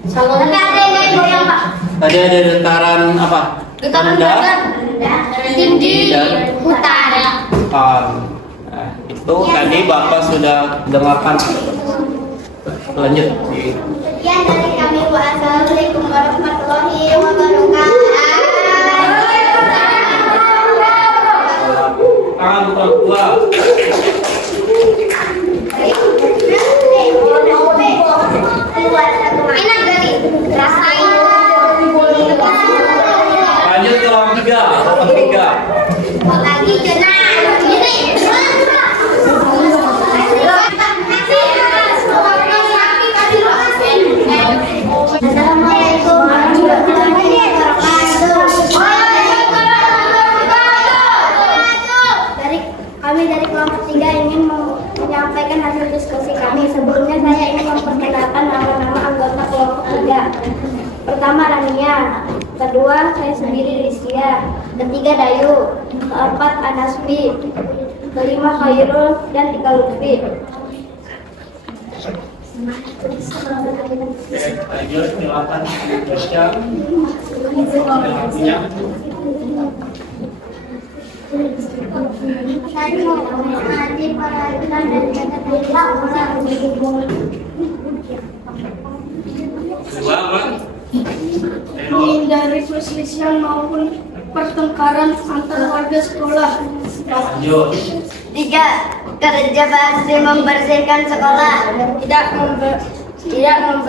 Tapi ada yang goyang Pak. Tadi ada dataran apa? Rendah, Tinggi, utara. Nah, itu tadi Bapak sudah dengarkan. Lanjut. Sekian dari kami. Wassalamualaikum warahmatullahi wabarakatuh. Tangan untuk dua. Enak gak rasain. Lanjut ke ruang 3, ruang 3. Lagi jenah. Assalamualaikum warahmatullahi wabarakatuh. Kami dari kelompok 3 ingin menyampaikan hasil diskusi kami. Sebelumnya saya ingin memperkenalkan nama-nama anggota kelompok 3. Pertama Rania, kedua saya sendiri Rizkia, ketiga Dayu, keempat Anasbi, kelima Khairul, dan Tika Lutfi. Lanjut, silakan Indonesia. Saya mau mengaji peraturan dan kata-kata orang. Menghindari perselisihan maupun pertengkaran antar warga sekolah. Lanjut. 3. Kerja bakti membersihkan sekolah. Tidak membedakan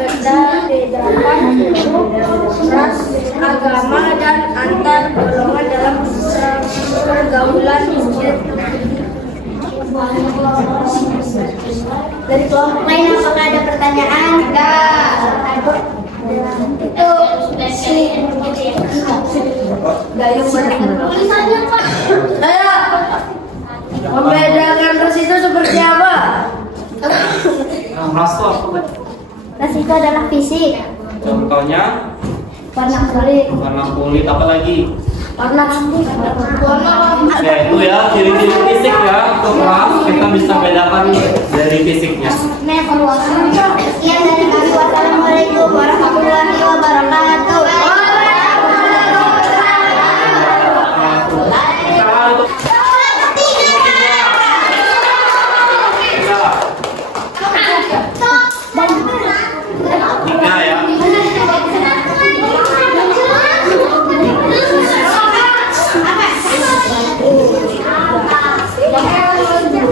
ras, agama, dan antar golongan dalam pergaulan. Dari kelompok lain apakah ada pertanyaan? Enggak. Itu Gayung tulisannya Pak. Membedakan ras itu seperti apa? Ras itu apa? ras itu adalah fisik. Contohnya Warna kulit. warna kulit, apa lagi? Warna rambut. Ya itu ya ciri-ciri fisik ya. Untuk ras kita bisa bedakan dari fisiknya. Sekian dari kami. Wassalamualaikum warahmatullahi wabarakatuh. Tiga ya.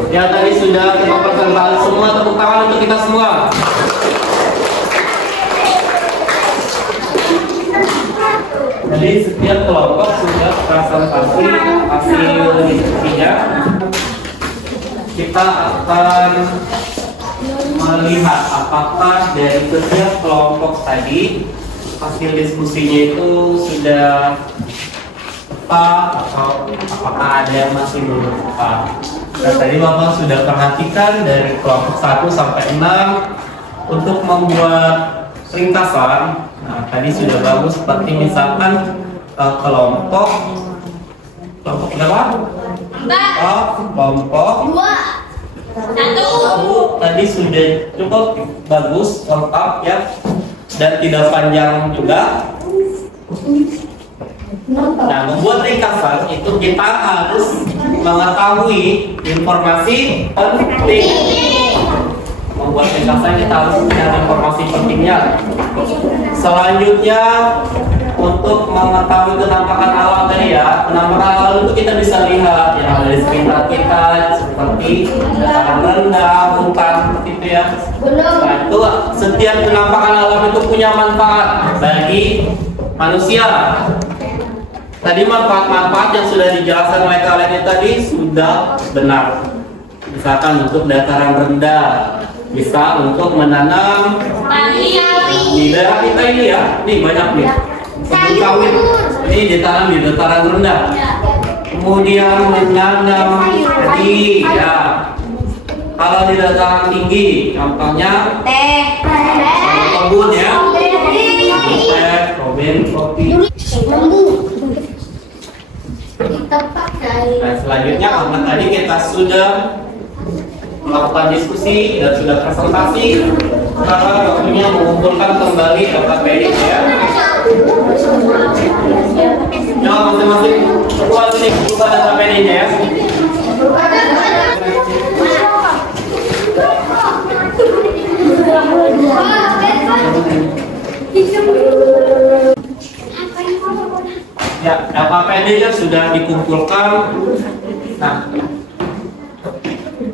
Ya tadi sudah kita perkenalkan semua, tepuk tangan untuk kita semua. Jadi setiap kelompok sudah presentasi hasil diskusinya. Kita akan melihat apakah dari setiap kelompok tadi hasil diskusinya itu sudah tepat atau apakah ada yang masih belum tepat. Nah, tadi Bapak sudah perhatikan dari kelompok 1 sampai 6 untuk membuat ringkasan. Nah, tadi sudah bagus seperti misalkan kelompok berapa? Kelompok 1 tadi sudah cukup bagus, lengkap ya, dan tidak panjang juga. Nah, membuat ringkasan itu kita harus mengetahui informasi penting. Membuat ringkasan kita harus punya informasi pentingnya. Selanjutnya untuk mengetahui penampakan alam tadi ya, penampakan alam itu kita bisa lihat yang ada di sekitar kita seperti dataran rendah, hutan seperti itu ya. Nah, itu setiap penampakan alam itu punya manfaat bagi manusia. Tadi manfaat-manfaat yang sudah dijelaskan oleh kalian itu tadi sudah benar. Misalkan untuk dataran rendah, bisa untuk menanam di daerah kita ini ya, ini banyak nih. Kebun sawit ini ditanam di dataran rendah. Kemudian menanam padi ya. Kalau di dataran tinggi, contohnya kebun ya, teh, kopi. Nah, selanjutnya karena tadi kita sudah melakukan diskusi dan sudah presentasi, sekarang waktunya mengumpulkan kembali data PD ya. Nah, masing-masing buat ini buka data PD-nya ya. Ya, data PD-nya sudah dikumpulkan. Nah,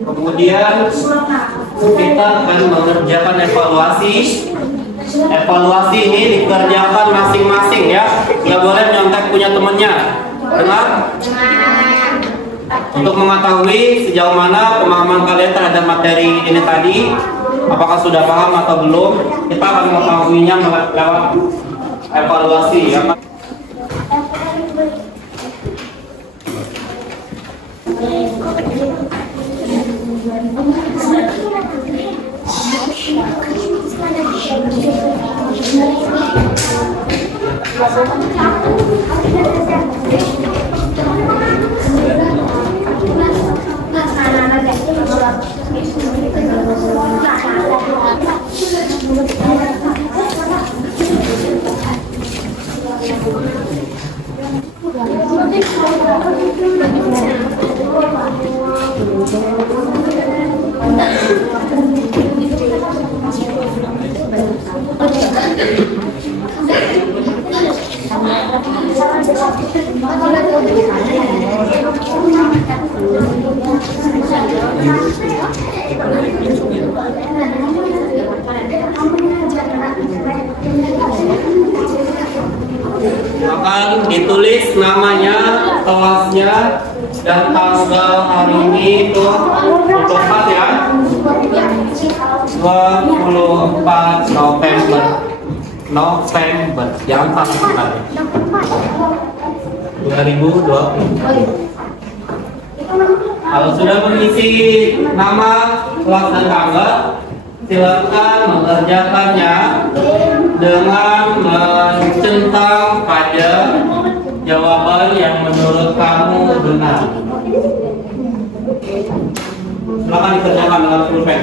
kemudian kita akan mengerjakan evaluasi. Evaluasi ini dikerjakan masing-masing ya. Nggak boleh nyontek punya temennya. Benar? Untuk mengetahui sejauh mana pemahaman kalian terhadap materi ini tadi, apakah sudah paham atau belum, kita akan mengetahuinya lewat evaluasi ya. Akan ditulis namanya, kelasnya, dan tanggal hari ini itu 24 ya, 24 November, jangan salah sekali, 2020. Kalau sudah mengisi nama, kelas dan tanggal, silakan mengerjakannya dengan mencentang pada jawaban yang menurut kamu benar. Silakan dikerjakan dengan pulpen.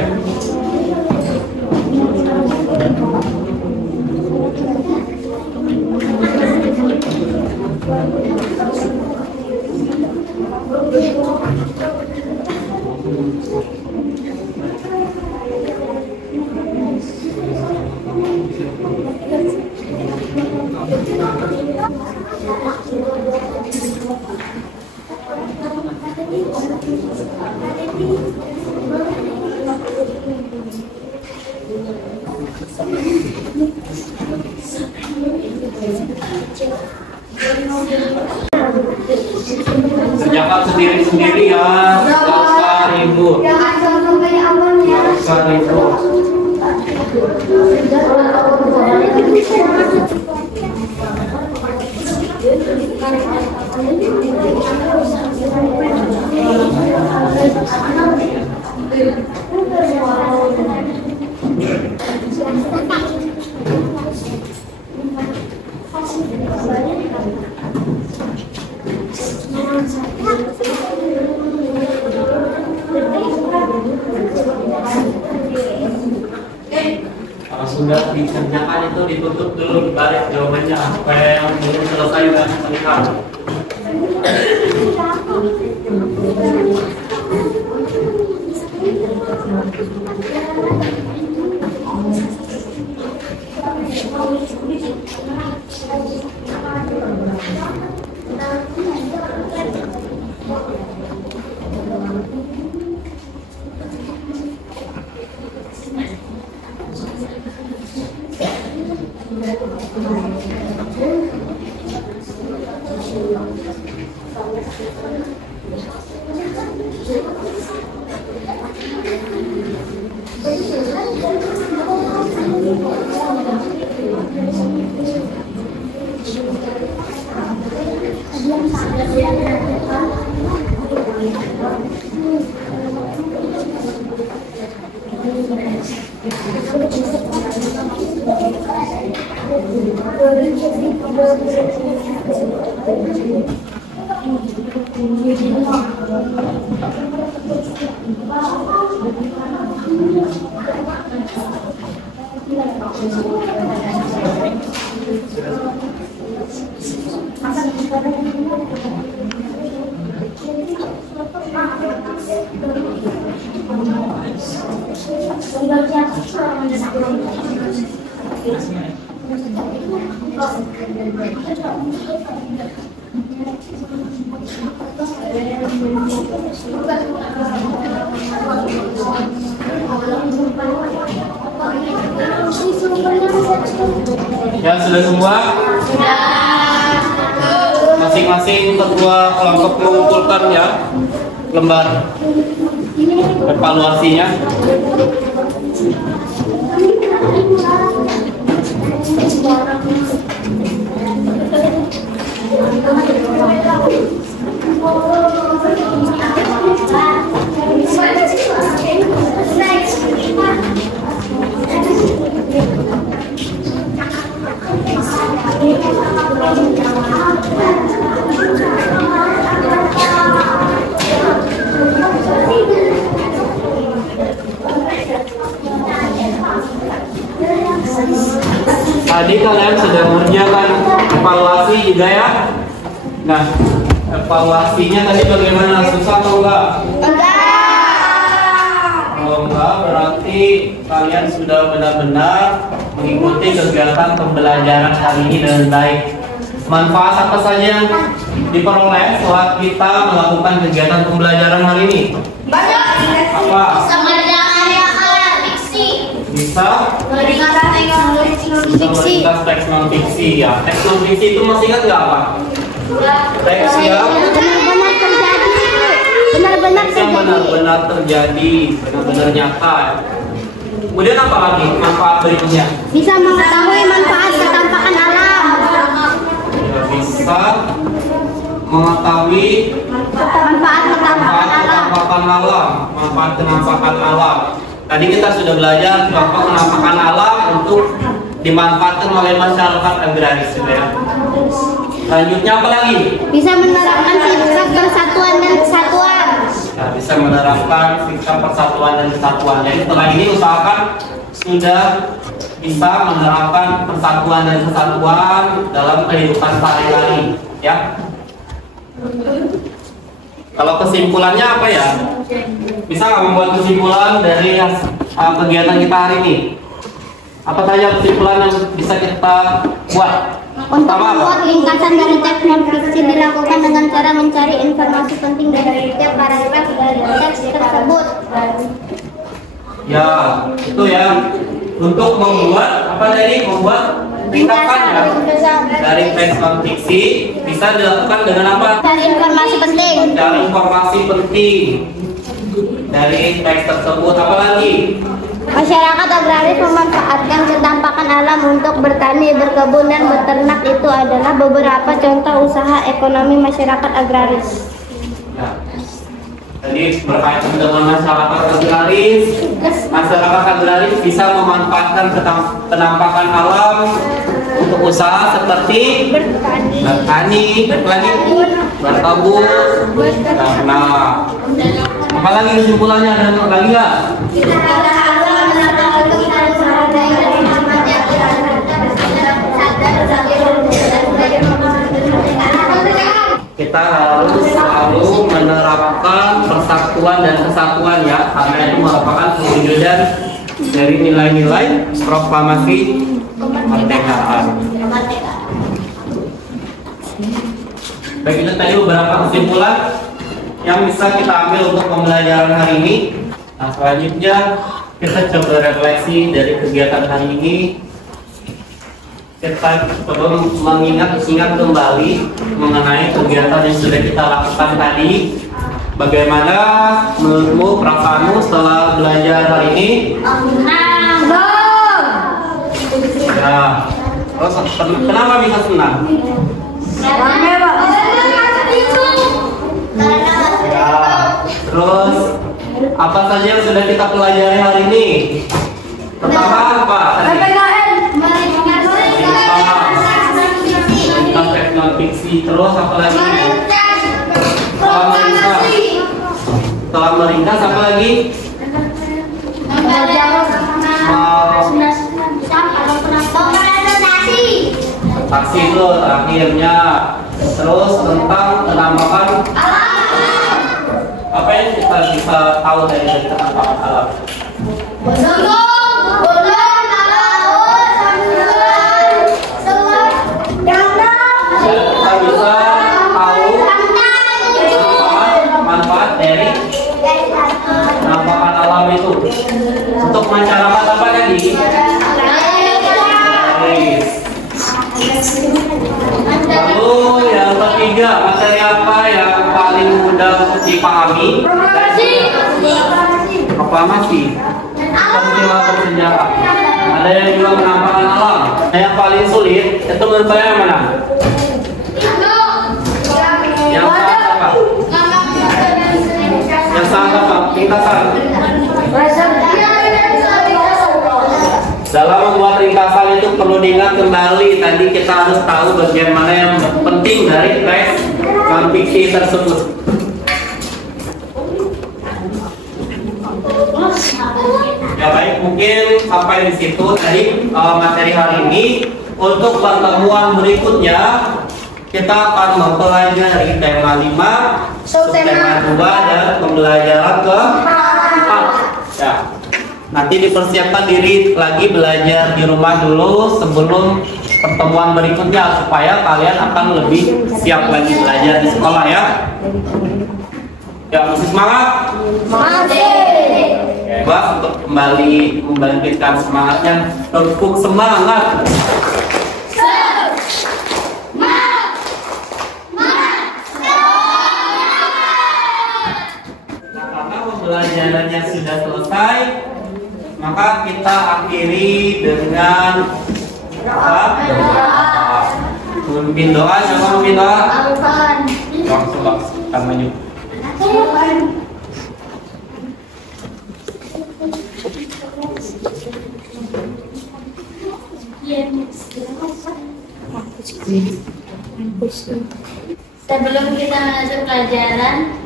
Kerjakan sendiri-sendiri ya, gak usah ribut. Gak usah ribut. Kalau sudah dikerjakan itu ditutup dulu, balik jawabannya apa yang belum selesai dan terlihat. Ya, sudah semua? Masing-masing ketua kelompok mengumpulkan ya lembar evaluasinya. Tadi kalian sudah mengerjakan evaluasi juga ya. Nah, evaluasinya tadi bagaimana? Susah atau enggak? Kalau enggak, berarti kalian sudah benar-benar mengikuti kegiatan pembelajaran hari ini dengan baik. Manfaat apa saja yang diperoleh setelah kita melakukan kegiatan pembelajaran hari ini? Banyak. Apa? Bisa Meringkas teks non fiksi ya. Teks non fiksi itu masih ingat nggak apa? Teks yang benar-benar terjadi, benar-benar nyata. Kemudian apa lagi manfaat berikutnya? Bisa mengetahui manfaat ketampakan alam. Ya, bisa mengetahui Manfaat penampakan alam, manfaat penampakan alam. Tadi kita sudah belajar bahwa penampakan alam untuk dimanfaatkan oleh masyarakat agraris ya. Lanjutnya apa lagi? Bisa menerapkan sikap persatuan dan kesatuan. Nah, bisa menerapkan sikap persatuan dan kesatuan. Jadi setelah ini usahakan sudah bisa menerapkan persatuan dan kesatuan dalam kehidupan sehari-hari ya. Kalau kesimpulannya apa ya? Bisa nggak membuat kesimpulan dari kegiatan kita hari ini? Apa saja kesimpulan yang bisa kita buat? Untuk membuat ringkasan dari teks non fiksi dilakukan dengan cara mencari informasi penting dari setiap paragraf dari teks tersebut. Ya, itu ya. Untuk membuat apa tadi? Membuat ringkasan ya dari teks non fiksi bisa dilakukan dengan apa? Cari informasi penting. Mencari informasi penting dari teks tersebut. Apa lagi? Masyarakat agraris memanfaatkan ketampakan alam untuk bertani, berkebun, dan beternak. Itu adalah beberapa contoh usaha ekonomi masyarakat agraris. Ya. Jadi berkaitan dengan masyarakat agraris, masyarakat agraris bisa memanfaatkan penampakan alam untuk usaha seperti bertani, berkebun, nah, apalagi kesimpulannya ada lagi nggak? Kita harus selalu menerapkan persatuan dan kesatuan ya, karena itu merupakan perwujudan dari nilai-nilai proklamasi kemerdekaan. Baik, itu tadi beberapa kesimpulan yang bisa kita ambil untuk pembelajaran hari ini. Nah, selanjutnya kita coba refleksi dari kegiatan hari ini. Kita coba mengingat kembali mengenai kegiatan yang sudah kita lakukan tadi. Bagaimana menurutmu, perasaanmu setelah belajar hari ini? Ya, terus kenapa bisa senang? Apa saja yang sudah kita pelajari hari ini? Pertama apa? Tentang non fiksi. Terus apa lagi? Setelah meringkas apa lagi? Aksi itu akhirnya. Terus tentang penampakan apa yang kita bisa tahu dari penampakan alam? Kita bisa tahu manfaat dari penampakan alam itu untuk masyarakat apa tadi? Lalu yang ketiga, materi apa yang paling mudah dipahami? Proklamasi. Peristiwa bersejarah. Ada yang juga penampakan alam. Yang paling sulit itu menurut saya yang mana? Yang saat apa? Yang saat apa? Ringkasan. Dalam membuat ringkasan itu perlu diingat kembali, tadi kita harus tahu bagian mana yang penting dari teks non fiksi tersebut. Ya baik, mungkin sampai di situ tadi materi hari ini. Untuk pertemuan berikutnya kita akan mempelajari tema 5, subtema 2 dan pembelajaran ke-4. Ya. Nanti dipersiapkan diri lagi belajar di rumah dulu sebelum pertemuan berikutnya supaya kalian akan lebih siap lagi belajar di sekolah ya. Ya, masih semangat? Coba untuk kembali membangkitkan semangatnya, tepuk semangat. Nah, karena pembelajarannya sudah selesai, maka kita akhiri dengan memimpin doa. Siapa memimpin doa? Coba kita maju. Sebelum kita masuk pelajaran,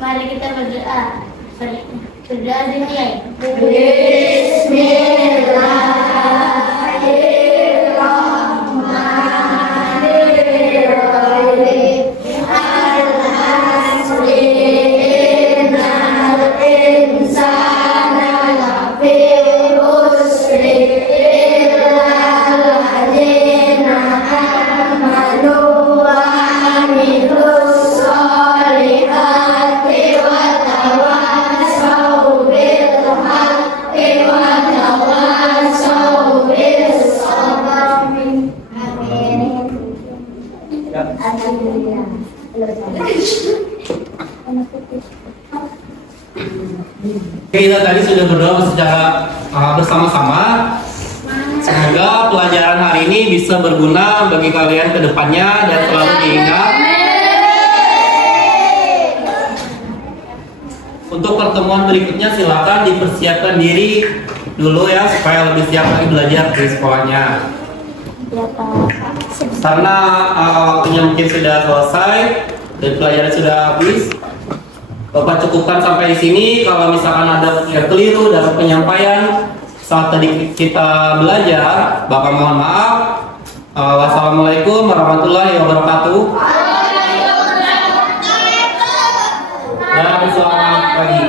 mari kita berdoa. Berdoa dimulai. Kita tadi sudah berdoa secara bersama-sama. Semoga pelajaran hari ini bisa berguna bagi kalian ke depannya dan selalu diingat. Untuk pertemuan berikutnya silakan dipersiapkan diri dulu ya supaya lebih siap lagi belajar di sekolahnya. Karena waktunya mungkin sudah selesai dan pelajaran sudah habis. Bapak cukupkan sampai di sini. Kalau misalkan ada yang keliru dalam penyampaian saat tadi kita belajar, Bapak mohon maaf. Wassalamualaikum warahmatullahi wabarakatuh. Dan selamat pagi.